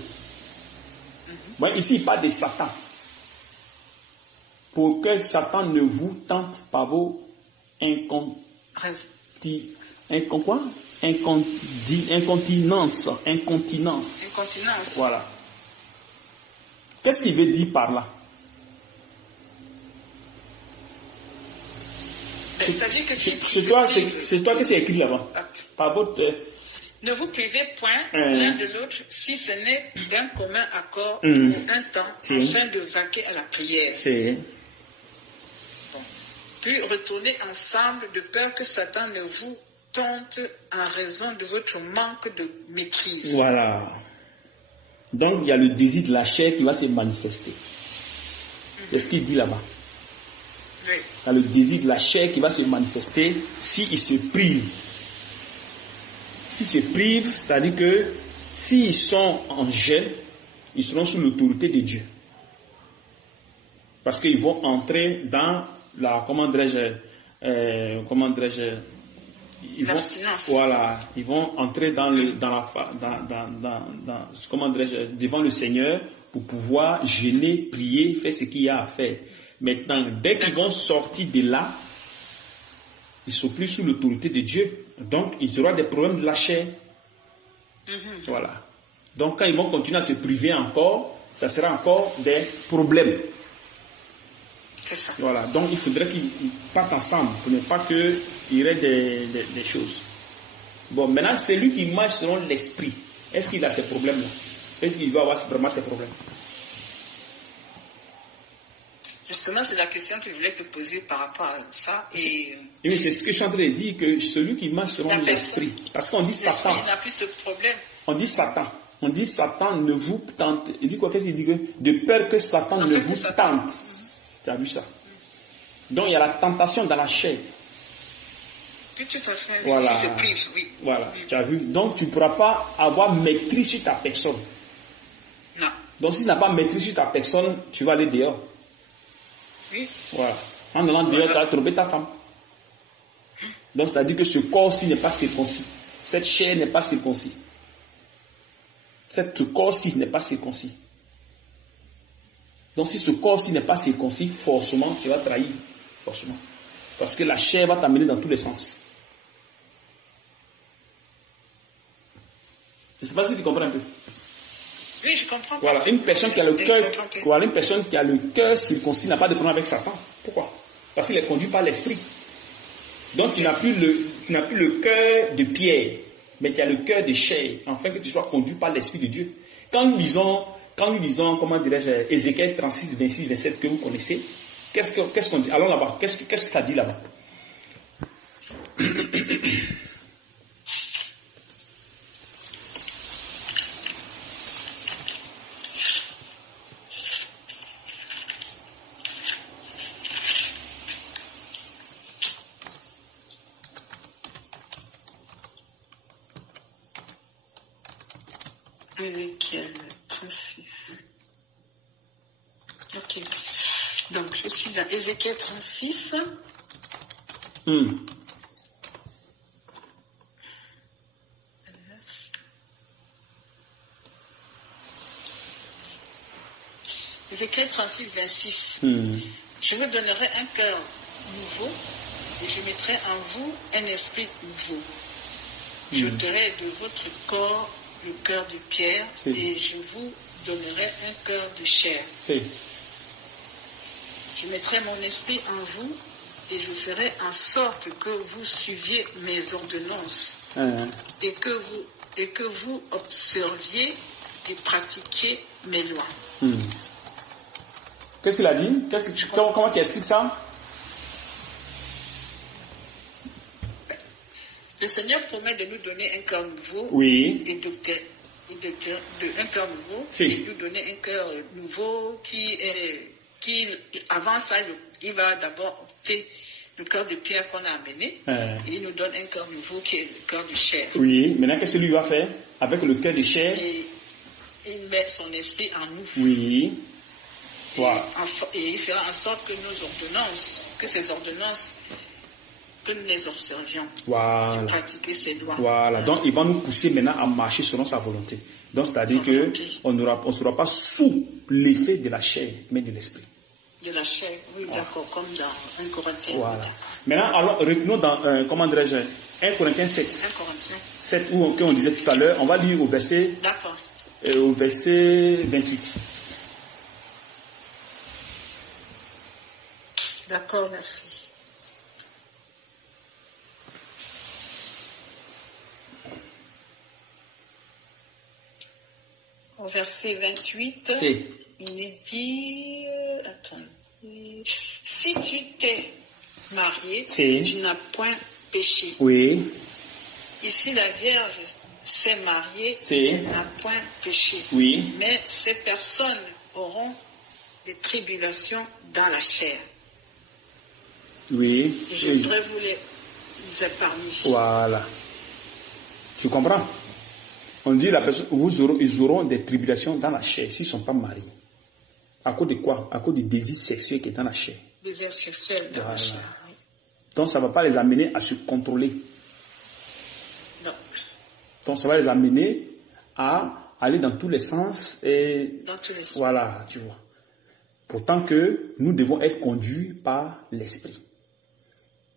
Bon, ici, il parle de Satan. Pour que Satan ne vous tente par vos incontinence. Voilà. Qu'est-ce qu'il veut dire par là? C'est-à-dire que c'est toi qui c'est écrit là-bas. Par votre... Ne vous privez point l'un de l'autre si ce n'est d'un commun accord pour un temps afin de vaquer à la prière. Puis retournez ensemble de peur que Satan ne vous tente en raison de votre manque de maîtrise. Voilà. Donc il y a le désir de la chair qui va se manifester. C'est ce qu'il dit là-bas. Oui. Il y a le désir de la chair qui va se manifester s'il se prive. S'ils se privent, c'est-à-dire que s'ils sont en jeûne, ils seront sous l'autorité de Dieu. Parce qu'ils vont entrer dans la, ils vont entrer devant le Seigneur pour pouvoir jeûner, prier, faire ce qu'il y a à faire. Maintenant, dès qu'ils vont sortir de là, ils ne sont plus sous l'autorité de Dieu. Donc, ils auront des problèmes de la chair. Voilà. Donc, quand ils vont continuer à se priver encore, ça sera encore des problèmes. C'est ça. Voilà. Donc, il faudrait qu'ils partent ensemble pour ne pas qu'il y ait des choses. Bon, maintenant, c'est lui qui marche selon l'esprit. Est-ce qu'il a ces problèmes-là? Est-ce qu'il va avoir vraiment ces problèmes? Justement, c'est la question que je voulais te poser par rapport à ça. Et oui, c'est ce que je suis en train de dire, que celui qui marche selon l'esprit. Parce qu'on dit Satan. Il n'a plus ce problème. On dit Satan. On dit Satan ne vous tente. Il dit quoi? Qu'est-ce qu'il dit? De peur que Satan ne vous tente. Tu as vu ça? Donc il y a la tentation dans la chair. Oui, tout à fait. Voilà. Qui se prive, oui. Voilà, Oui. tu as vu. Donc tu ne pourras pas avoir maîtrise sur ta personne. Non. Donc si tu n'as pas maîtrise sur ta personne, tu vas aller dehors. Oui. Voilà. En allant dehors, tu as trompé ta femme. Donc c'est-à-dire que ce corps-ci n'est pas circoncis. Cette chair n'est pas circoncis. Ce corps-ci n'est pas circoncis. Donc si ce corps-ci n'est pas circoncis, forcément, tu vas trahir. Forcément. Parce que la chair va t'amener dans tous les sens. Je ne sais pas si tu comprends un peu. Oui, je comprends. Voilà, une personne qui a le cœur, voilà, une personne qui a le cœur circoncis n'a pas de problème avec sa femme. Pourquoi? Parce qu'il est conduit par l'esprit. Donc tu n'as plus le cœur de pierre, mais tu as le cœur de chair, afin que tu sois conduit par l'esprit de Dieu. Quand nous lisons, comment dirais-je, Ézéchiel 36, 26, 27 que vous connaissez, qu'est-ce qu'on dit? Allons là-bas, qu'est-ce que ça dit là-bas? Ézéchiel 36. Ok. Donc, je suis dans Ézéchiel 36. Ézéchiel 36, 26. Je vous donnerai un cœur nouveau et je mettrai en vous un esprit nouveau. J'ôterai de votre corps le cœur de pierre et je vous donnerai un cœur de chair. Je mettrai mon esprit en vous et je ferai en sorte que vous suiviez mes ordonnances et que vous observiez et pratiquiez mes lois. Qu'est-ce qu'il a dit? Comment tu expliques ça? Le Seigneur promet de nous donner un cœur nouveau. Oui. Et un cœur nouveau. Si. Et nous donner un cœur nouveau qui avant ça, il va d'abord opter le cœur de pierre qu'on a amené. Et il nous donne un cœur nouveau qui est le cœur de chair. Oui. Maintenant, qu'est-ce que lui va faire avec le cœur de chair? Et il met son esprit en nous. Oui. Wow. Et il fera en sorte que ces ordonnances, que nous les observions. Voilà. Et pratiquer ses lois. Voilà. Donc, il va nous pousser maintenant à marcher selon sa volonté. Donc, c'est-à-dire qu'on ne sera pas sous l'effet de la chair, mais de l'esprit. De la chair, oui, d'accord, comme dans 1 Corinthiens. Voilà. Maintenant, alors, revenons dans, comment dirais-je, 1 Corinthiens 7. 1 Corinthiens. 7, où on disait tout à l'heure, on va lire au verset 28. D'accord, merci. Au verset 28, il est dit, attendez, si tu t'es marié, tu n'as point péché. Oui. Ici, la Vierge s'est mariée, elle n'a point péché. Oui. Mais ces personnes auront des tribulations dans la chair. Oui. Je voudrais vous les épargner. Voilà. Tu comprends? On dit la personne, ils auront des tribulations dans la chair s'ils ne sont pas mariés. À cause de quoi? À cause du désir sexuel qui est dans la chair. Désir sexuel dans la chair. Oui. Donc ça ne va pas les amener à se contrôler. Non. Donc ça va les amener à aller dans tous les sens et dans tous les sens. Voilà, tu vois. Pourtant que nous devons être conduits par l'esprit.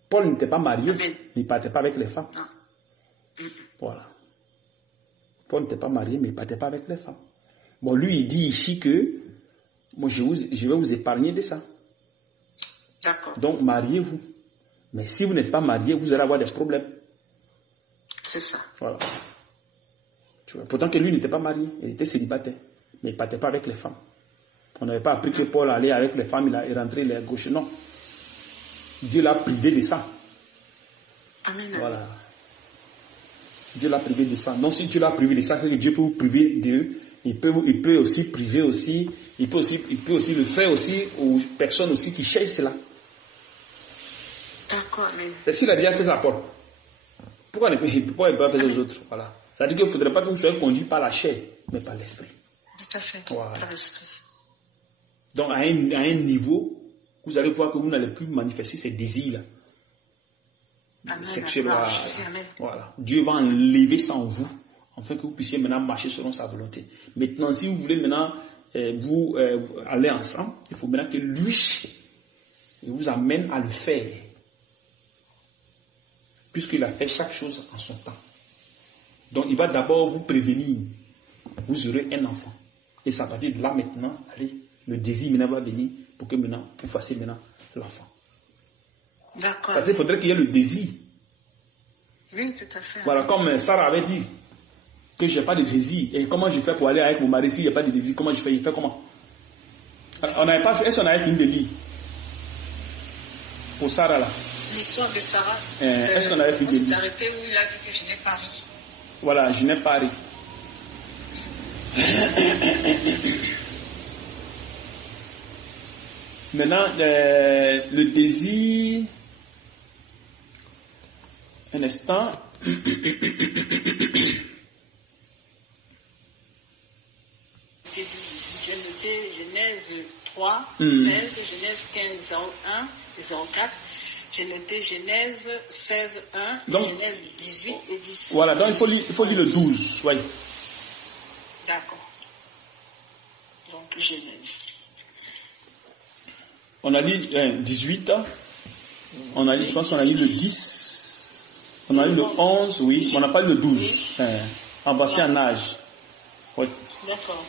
Paul n'était pas marié, il ne partait pas avec les femmes. Non. Voilà. Paul n'était pas marié, mais il ne partait pas avec les femmes. Bon, lui, il dit ici que moi, je vais vous épargner de ça. D'accord. Donc, mariez-vous. Mais si vous n'êtes pas marié, vous allez avoir des problèmes. C'est ça. Voilà. Tu vois. Pourtant que lui n'était pas marié, il était célibataire, mais il ne partait pas avec les femmes. On n'avait pas appris que Paul allait avec les femmes, il rentrait les gauches. Non. Dieu l'a privé de ça. Amen. Voilà. Dieu l'a privé de ça. Donc si Dieu l'a privé de ça, c'est que Dieu peut vous priver de, il peut aussi priver aussi, il peut aussi le faire aussi aux personnes aussi qui cherchent cela. D'accord, amen. Parce qu'il a déjà fait sa porte. Pourquoi il ne peut pas faire aux autres? Voilà. Ça veut dire qu'il ne faudrait pas que vous soyez conduit par la chair, mais par l'esprit. Tout à fait. Voilà. Par l'esprit. Donc, à un niveau, vous allez voir que vous n'allez plus manifester ces désirs-là. Sexuels. Voilà. Dieu va enlever ça en vous, afin que vous puissiez maintenant marcher selon sa volonté. Maintenant, si vous voulez maintenant vous aller ensemble, il faut maintenant que lui vous amène à le faire. Puisqu'il a fait chaque chose en son temps. Donc, il va d'abord vous prévenir. Vous aurez un enfant. Et ça va dire de là maintenant, allez, le désir maintenant va venir pour que maintenant, vous fassiez maintenant l'enfant. D'accord. Parce qu'il faudrait qu'il y ait le désir. Oui, tout à fait. Voilà, comme Sarah avait dit que je n'ai pas de désir. Et comment je fais pour aller avec mon mari s'il n'y a pas de désir? Comment je fais? Il fait comment? On n'avait pas fait, est-ce qu'on avait fini de lire? Pour Sarah là. L'histoire de Sarah. Est-ce qu'on avait fini de lire? On s'est arrêté où il a dit que je n'ai pas ri. Voilà, je n'ai pas ri. Maintenant, le désir. Un instant. J'ai noté Genèse 3, 16, Genèse 15, 01 et 04. J'ai noté Genèse 16, 1, donc, Genèse 18 et 10. Voilà, donc il faut lire le 12. Oui. D'accord. Donc Genèse. On a dit 18, on a dit, je pense qu'on a dit le 10, on a dit le 11, oui, on n'a pas dit le 12. Oui. En voici un âge. Oui. D'accord.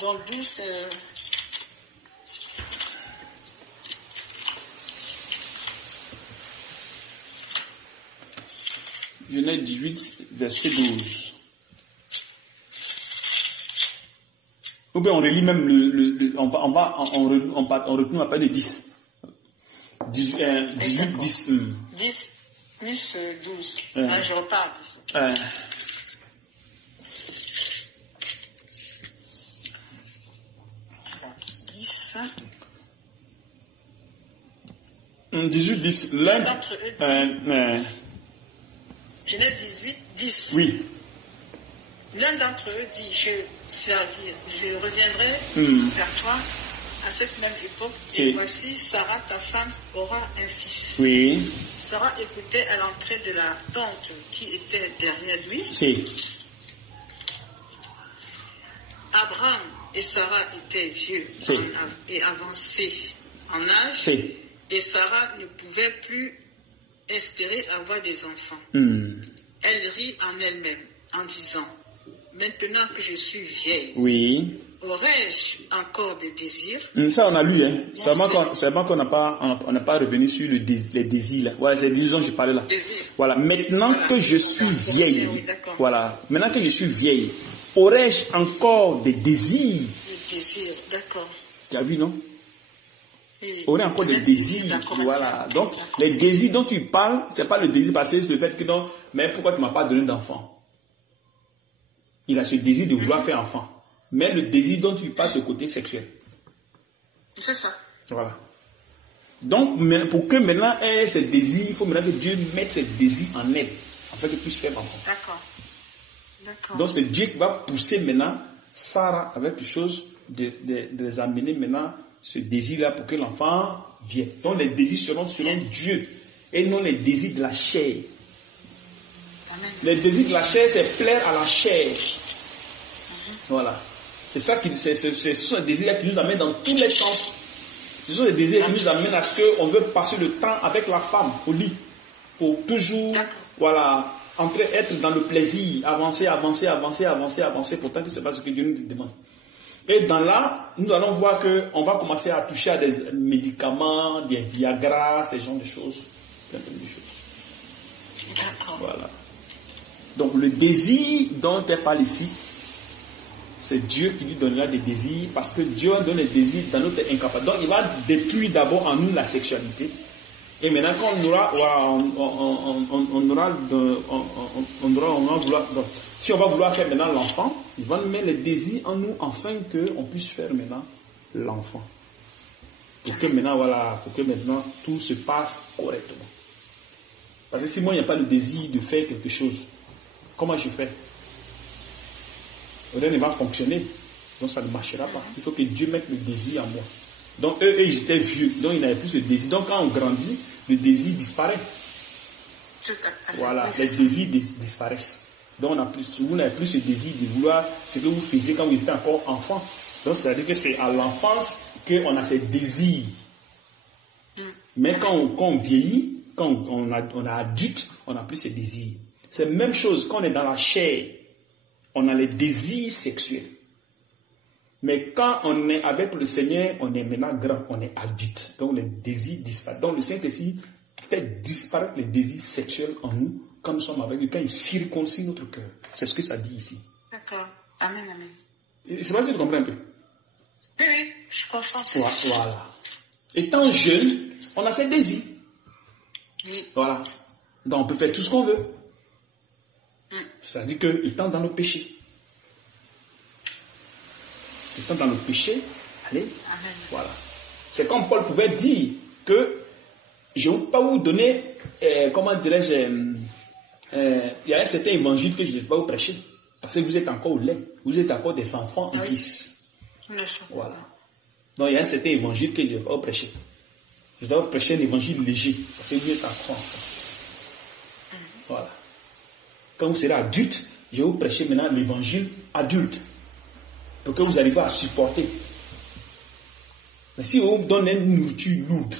Dans le 12, Genèse 18, verset 12. Ou bien on relit même on retourne à pas de 10. 18, 10. 10 plus 12. Là, je repars à 10. 18, 10. L'un d'entre eux dit. Genèse 18, 10. Oui. L'un d'entre eux dit, je reviendrai vers toi à cette même époque, et voici, Sarah, ta femme, aura un fils. Oui. Sarah écoutait à l'entrée de la tente qui était derrière lui. Abraham et Sarah étaient vieux et avancés en âge, et Sarah ne pouvait plus espérer avoir des enfants. Elle rit en elle-même en disant, maintenant que je suis vieille, aurais-je encore des désirs? Ça on a lu, hein. Seulement qu'on n'a pas revenu sur les désirs là. Voilà, c'est les désirs dont je parlais là. Voilà, maintenant que je suis vieille, maintenant que je suis vieille, aurais-je encore des désirs? Des désirs, d'accord. Tu as vu, non? Aurait encore des désirs, voilà. Donc, les désirs dont tu parles, c'est pas le désir passé, c'est le fait que non, mais pourquoi tu m'as pas donné d'enfant? Il a ce désir de vouloir faire enfant. Mais le désir dont tu parles, c'est le côté sexuel. C'est ça. Voilà. Donc, pour que maintenant elle ait ce désir, il faut maintenant que Dieu mette ce désir en elle, afin qu'elle puisse faire enfant. D'accord. Donc, c'est Dieu qui va pousser maintenant Sarah avec quelque chose de les amener maintenant ce désir-là pour que l'enfant vienne. Donc, les désirs seront selon Dieu et non les désirs de la chair. Les désirs de la chair, c'est plaire à la chair. Voilà. C'est ça ce sont des désirs qui nous amènent dans tous les sens. Ce sont des désirs qui nous amènent à ce qu'on veut passer le temps avec la femme au lit. Pour toujours, voilà, être dans le plaisir, avancer, pourtant que ce n'est pas ce que Dieu nous demande. Et dans là, nous allons voir qu'on va commencer à toucher à des médicaments, des Viagra, ces genres de choses. Plein de choses. D'accord. Voilà. Donc le désir dont elle parle ici, c'est Dieu qui lui donnera des désirs, parce que Dieu donne des désirs dans notre incapacité. Donc il va détruire d'abord en nous la sexualité. Et maintenant quand si on va vouloir faire maintenant l'enfant, il va nous mettre les désirs en nous afin qu'on puisse faire maintenant l'enfant. Pour que maintenant, tout se passe correctement. Parce que si moi, il n'y a pas le désir de faire quelque chose, comment je fais? Rien ne va fonctionner. Donc, ça ne marchera pas. Il faut que Dieu mette le désir en moi. Donc, eux, ils étaient vieux. Donc, ils n'avaient plus de désir. Donc, quand on grandit, le désir disparaît. Voilà, les désirs disparaissent. Donc, vous n'avez plus ce désir de vouloir ce que vous faisiez quand vous étiez encore enfant. Donc, c'est-à-dire que c'est à l'enfance qu'on a ces désirs. Mais quand on vieillit, quand on a adulte, on n'a plus ces désirs. C'est la même chose quand on est dans la chair. On a les désirs sexuels. Mais quand on est avec le Seigneur, on est maintenant grand, on est adulte. Donc les désirs disparaissent. Donc le Saint-Esprit fait disparaître les désirs sexuels en nous quand nous sommes avec lui, quand il circoncis notre cœur. C'est ce que ça dit ici. D'accord. Amen, amen. Je ne sais pas si tu comprends un peu. Oui, je comprends. Voilà. Étant jeune, on a ses désirs. Oui. Voilà. Donc on peut faire tout ce qu'on veut. C'est-à-dire que étant dans le péché. Étant dans le péché, allez, amen. Voilà. C'est comme Paul pouvait dire que je ne vais pas vous donner, comment dirais-je, il y a un certain évangile que je ne vais pas vous prêcher. Parce que vous êtes encore au lait. Vous êtes encore des enfants en Christ. Voilà. Donc il y a un certain évangile que je ne vais pas vous prêcher. Je dois vous prêcher un évangile léger. Parce que vous êtes encore enfants. Voilà. Quand vous serez adulte, je vais vous prêcher maintenant l'évangile adulte. Pour que vous arriviez à supporter. Mais si on vous donne une nourriture lourde,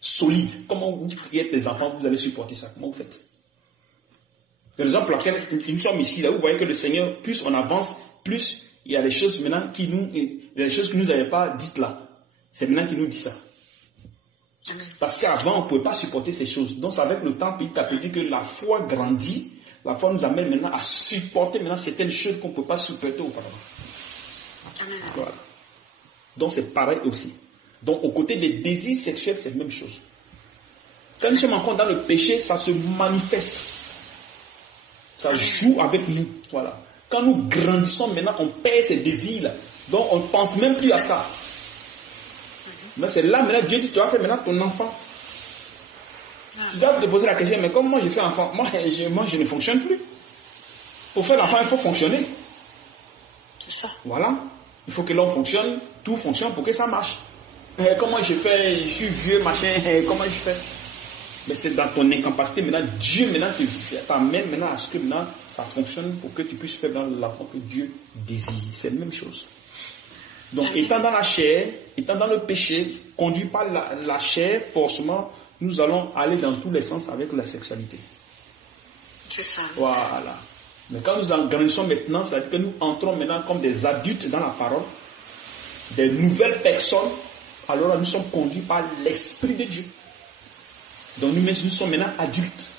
solide, comment vous êtes les enfants, vous allez supporter ça? Comment vous faites? C'est l'exemple pour lequel nous sommes ici, là, vous voyez que le Seigneur, plus on avance, plus il y a des choses maintenant qui nous, les choses que nous n'avons pas dites là. C'est maintenant qu'il nous dit ça. Parce qu'avant, on ne pouvait pas supporter ces choses. Donc, c'est avec le temps, petit à petit, que la foi grandit. La foi nous amène maintenant à supporter maintenant certaines choses qu'on ne peut pas supporter auparavant. Voilà. Donc c'est pareil aussi. Donc aux côtés des désirs sexuels, c'est la même chose. Quand nous sommes encore dans le péché, ça se manifeste. Ça joue avec nous. Voilà. Quand nous grandissons maintenant, on perd ces désirs-là. Donc on ne pense même plus à ça. Mais c'est là maintenant, Dieu dit, tu vas faire maintenant ton enfant. Tu dois te poser la question, mais comment moi je fais enfant? Moi je ne fonctionne plus. Pour faire l'enfant, il faut fonctionner. C'est ça. Voilà. Il faut que l'on fonctionne, tout fonctionne pour que ça marche. Comment je fais? Je suis vieux, machin, comment je fais? Mais c'est dans ton incapacité maintenant, Dieu maintenant t'amène maintenant à ce que maintenant ça fonctionne pour que tu puisses faire dans l'enfant que Dieu désire. C'est la même chose. Donc étant dans la chair, étant dans le péché, conduit par la chair, forcément, nous allons aller dans tous les sens avec la sexualité. C'est ça. Voilà. Mais quand nous grandissons maintenant, c'est-à-dire que nous entrons maintenant comme des adultes dans la parole, des nouvelles personnes, alors là, nous sommes conduits par l'Esprit de Dieu. Donc nous sommes maintenant adultes.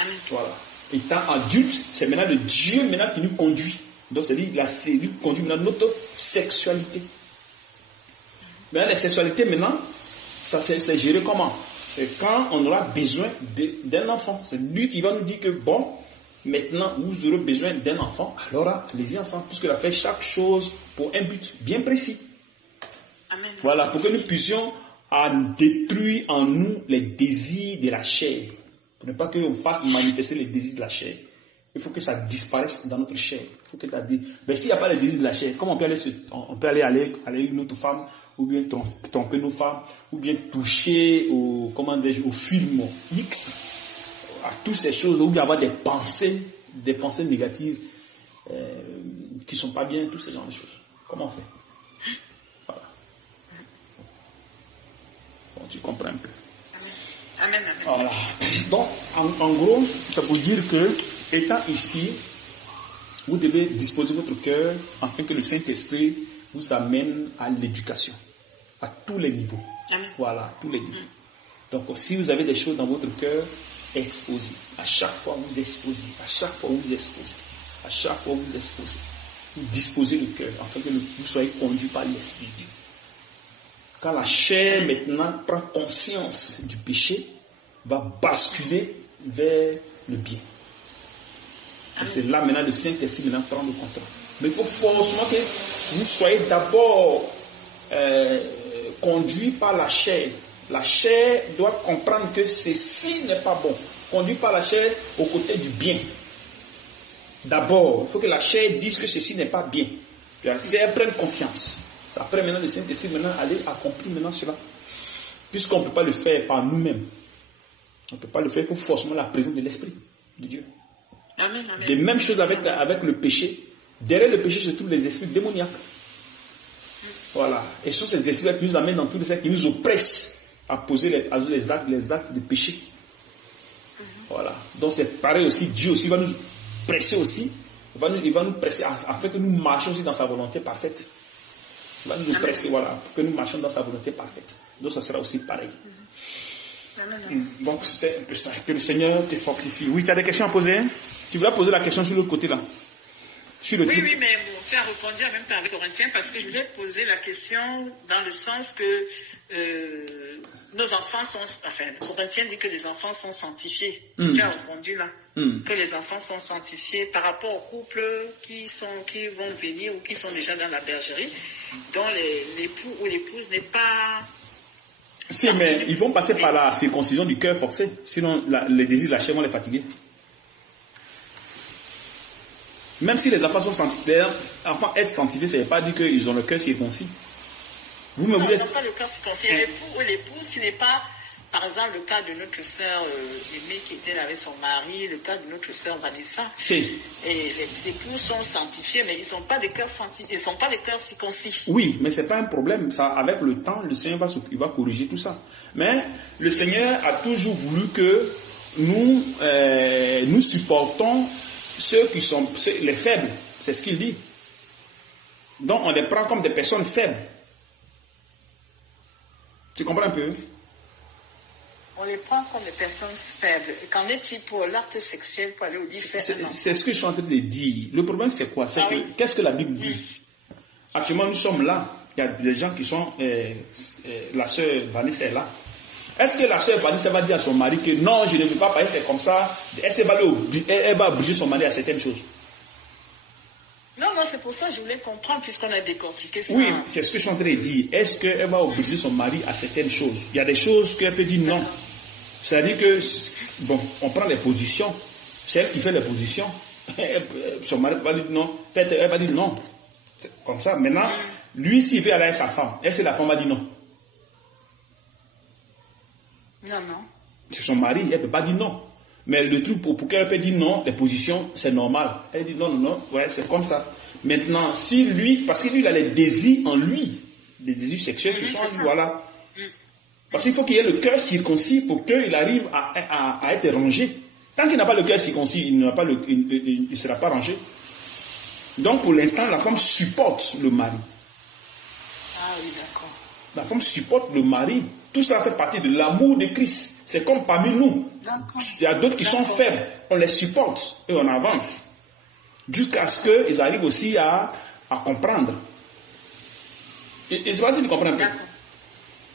Amen. Voilà. Étant adultes, c'est maintenant le Dieu maintenant qui nous conduit. Donc c'est-à-dire lui conduit maintenant notre sexualité. Maintenant la sexualité maintenant, ça c'est géré comment? C'est quand on aura besoin d'un enfant. C'est lui qui va nous dire que bon, maintenant, vous aurez besoin d'un enfant, alors allez-y ensemble, puisqu'il a fait chaque chose pour un but bien précis. Amen. Voilà, pour que nous puissions détruire en nous les désirs de la chair. Pour ne pas qu'on fasse manifester les désirs de la chair. Il faut que ça disparaisse dans notre chair. Il faut que ça mais s'il n'y a pas les désirs de la chair, comment on peut aller avec une autre femme, ou bien tromper nos femmes, ou bien toucher au film X, à toutes ces choses, ou bien avoir des pensées négatives qui ne sont pas bien, tous ces genres de choses. Comment on fait? Voilà. Bon, tu comprends un peu. Amen, amen. Voilà. Donc, en gros, ça veut dire que, étant ici, vous devez disposer votre cœur afin que le Saint-Esprit vous amène à l'éducation, à tous les niveaux. Amen. Voilà, à tous les niveaux. Donc, si vous avez des choses dans votre cœur, exposez. À chaque fois, vous exposez. À chaque fois, vous exposez. À chaque fois, vous exposez. Vous disposez le cœur afin que vous soyez conduit par l'Esprit de Dieu. Quand la chair maintenant prend conscience du péché, va basculer vers le bien. Et c'est là maintenant le Saint-Esprit maintenant prend le contrôle. Mais il faut forcément que vous soyez d'abord conduit par la chair. La chair doit comprendre que ceci n'est pas bon. Conduit par la chair aux côtés du bien. D'abord, il faut que la chair dise que ceci n'est pas bien. Si elle prenne conscience. Après maintenant, le Saint-Esprit maintenant aller accomplir maintenant cela. Puisqu'on ne peut pas le faire par nous-mêmes. On ne peut pas le faire, il faut forcément la présence de l'Esprit de Dieu. Amen, amen. De même chose avec le péché. Derrière le péché se trouvent les esprits démoniaques. Voilà. Et ce sont ces esprits qui nous amènent dans tous les sectes, qui nous oppressent à poser les actes de péché. Voilà. Donc c'est pareil aussi, Dieu aussi va nous presser aussi. Il va nous presser afin que nous marchions aussi dans sa volonté parfaite. Il va nous presser, voilà, pour que nous marchions dans sa volonté parfaite. Donc ça sera aussi pareil. Donc c'était un peu ça. Que le Seigneur te fortifie. Oui, tu as des questions à poser? Tu voulais poser la question sur l'autre côté là. Oui, mais bon, tu as répondu en même temps avec Corinthiens parce que je voulais poser la question dans le sens que nos enfants sont... Enfin, Corinthiens dit que les enfants sont sanctifiés. Tu as répondu là. Que les enfants sont sanctifiés par rapport aux couples qui vont venir ou qui sont déjà dans la bergerie, dont l'époux ou l'épouse n'est pas... Si, mais ils vont passer par la circoncision du cœur forcé. Sinon, les désirs de la chair vont les fatiguer. Même si les enfants sont sanctifiés, les enfants être sanctifiés, ça ne veut pas dire qu'ils ont le cœur circoncis. Ils n'ont pas le cœur circoncis. L'époux ou l'épouse, ce n'est pas, par exemple, le cas de notre sœur Aimée qui était avec son mari, le cas de notre sœur Vanessa. Si. Et les époux sont sanctifiés, mais ils ne sont pas des cœurs sanctifiés, ils ne sont pas des cœurs circoncis. Oui, mais ce n'est pas un problème. Ça, avec le temps, le Seigneur va corriger tout ça. Mais le Seigneur a toujours voulu que nous supportons ceux qui sont les faibles, c'est ce qu'il dit. Donc on les prend comme des personnes faibles. Tu comprends un peu? On les prend comme des personnes faibles. Et qu'en est-il pour l'acte sexuel, pour aller au lit faire? C'est ce que je suis en train de dire. Le problème c'est quoi? C'est que qu'est-ce que la Bible dit? Actuellement nous sommes là. Il y a des gens qui sont... la sœur Vanessa est là. Est-ce que la sœur Vanessa va dire à son mari que non, je ne veux pas parler, c'est comme ça? Elle va obliger son mari à certaines choses. Non, c'est pour ça que je voulais comprendre, puisqu'on a décortiqué ça. Oui, c'est ce que je suis en train de dire. Est-ce qu'elle va obliger son mari à certaines choses? Il y a des choses qu'elle peut dire non. C'est-à-dire que, bon, on prend les positions. C'est elle qui fait les positions. Son mari va dire non. Elle va dire non. Comme ça. Maintenant, lui, s'il veut aller avec sa femme, est-ce que la femme va dire non? Non. C'est son mari, elle ne peut pas dire non. Mais le truc, pour qu'elle peut dire non, les positions, c'est normal. Elle dit non, ouais, c'est comme ça. Maintenant, si lui, parce que lui, il a les désirs en lui, des désirs sexuels qui sont en lui, voilà. Parce qu'il faut qu'il ait le cœur circoncis pour qu'il arrive à être rangé. Tant qu'il n'a pas le cœur circoncis, il ne sera pas rangé. Donc, pour l'instant, la femme supporte le mari. Ah oui, d'accord. La femme supporte le mari. Tout ça fait partie de l'amour de Christ. C'est comme parmi nous. Il y a d'autres qui sont faibles. On les supporte et on avance. Jusqu'à ce qu'ils arrivent aussi à comprendre. Et c'est pas si tu comprends un peu.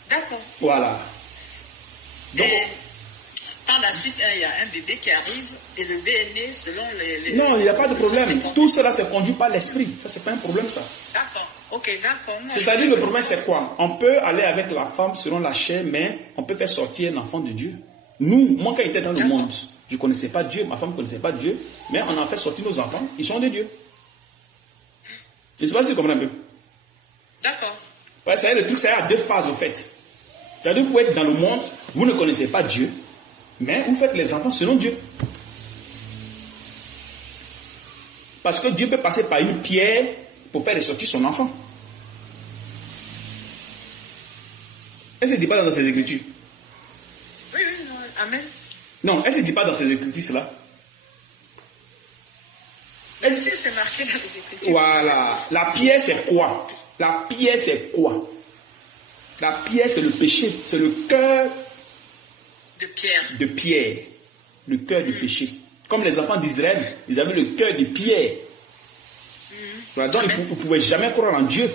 D'accord. Voilà. Donc, et par la suite, il y a un bébé qui arrive et le bébé est né selon les... Non, il n'y a pas de problème. Tout cela, c'est conduit par l'esprit. Ça, c'est pas un problème, ça. D'accord. Ok, d'accord. C'est-à-dire, le problème, c'est quoi? On peut aller avec la femme selon la chair, mais on peut faire sortir un enfant de Dieu. Moi, quand j'étais dans le monde, je ne connaissais pas Dieu, ma femme ne connaissait pas Dieu, mais on a fait sortir nos enfants, ils sont de Dieu. Je ne sais pas si tu comprends un peu. D'accord. Parce que le truc, c'est à deux phases, au fait. C'est-à-dire, vous êtes dans le monde, vous ne connaissez pas Dieu, mais vous faites les enfants selon Dieu. Parce que Dieu peut passer par une pierre pour faire ressortir son enfant. Elle ne se dit pas dans ses écritures. Oui, non, amen. Non, elle ne se dit pas dans ses écritures cela. Si, c'est marqué dans les écritures. Voilà. La pierre, c'est quoi? La pierre, c'est quoi? La pierre, c'est le péché. C'est le cœur de pierre. De pierre. Le cœur du péché. Comme les enfants d'Israël, ils avaient le cœur de pierre. Voilà, donc ils ne pouvaient jamais croire en Dieu.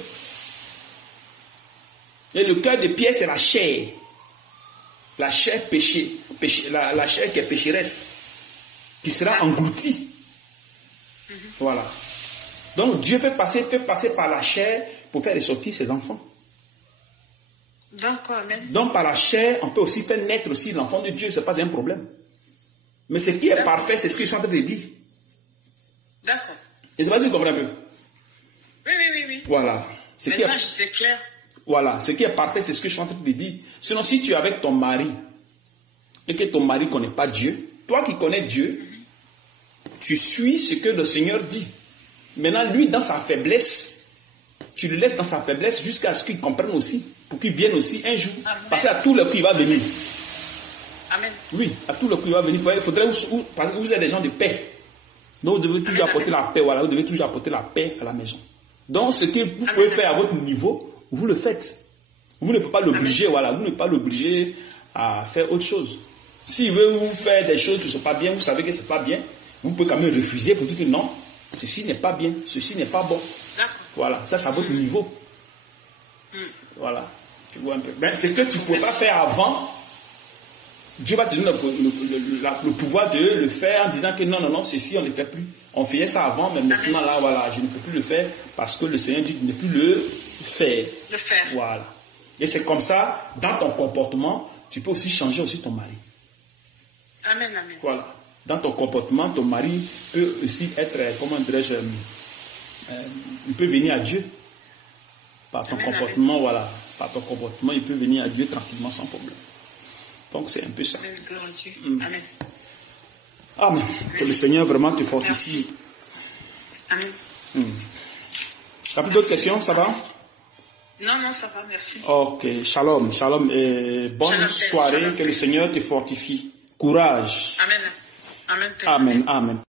Et le cœur de pierre, c'est la chair. La chair péché, la chair qui est pécheresse, qui sera engloutie. Voilà. Donc Dieu peut passer par la chair pour faire ressortir ses enfants. D'accord, amen. Donc par la chair, on peut aussi faire naître aussi l'enfant de Dieu, ce n'est pas un problème. Mais ce qui est parfait, c'est ce que je suis en train de dire. D'accord. Et c'est pas si vous comprenez un peu. Oui. Voilà. Maintenant, c'est clair. Voilà. Ce qui est parfait, c'est ce que je suis en train de dire. Sinon, si tu es avec ton mari et que ton mari ne connaît pas Dieu, toi qui connais Dieu, tu suis ce que le Seigneur dit. Maintenant, lui, dans sa faiblesse, tu le laisses dans sa faiblesse jusqu'à ce qu'il comprenne aussi, pour qu'il vienne aussi un jour. Amen. Parce qu'à tout le coup, il va venir. Amen. Oui, à tout le coup, il va venir. Il faudrait, parce que vous êtes des gens de paix. Donc, vous devez toujours apporter la paix. Voilà, vous devez toujours apporter la paix à la maison. Donc, ce que vous pouvez faire à votre niveau, vous le faites. Vous ne pouvez pas l'obliger, voilà. Vous ne pouvez pas l'obliger à faire autre chose. S'il veut vous faire des choses qui ne sont pas bien, vous savez que ce n'est pas bien, vous pouvez quand même refuser pour dire que non, ceci n'est pas bien, ceci n'est pas bon. Voilà, ça c'est à votre niveau. Voilà, tu vois un peu. Ben, ce que tu ne pouvais pas faire avant, Dieu va te donner le pouvoir de le faire en disant que non, ceci on ne le fait plus. On faisait ça avant, mais maintenant là, voilà, je ne peux plus le faire parce que le Seigneur dit de ne plus le faire. Voilà. Et c'est comme ça, dans ton comportement, tu peux aussi changer aussi ton mari. Amen. Voilà. Dans ton comportement, ton mari peut aussi être, comment dirais-je, il peut venir à Dieu. Par ton comportement, voilà. Par ton comportement, il peut venir à Dieu tranquillement sans problème. Donc c'est un peu ça. Amen. Amen. Que le Seigneur vraiment te fortifie. Amen. T'as plus d'autres questions, ça va? Non, ça va, merci. Ok, shalom et bonne soirée, que le Seigneur te fortifie. Courage. Amen. Amen.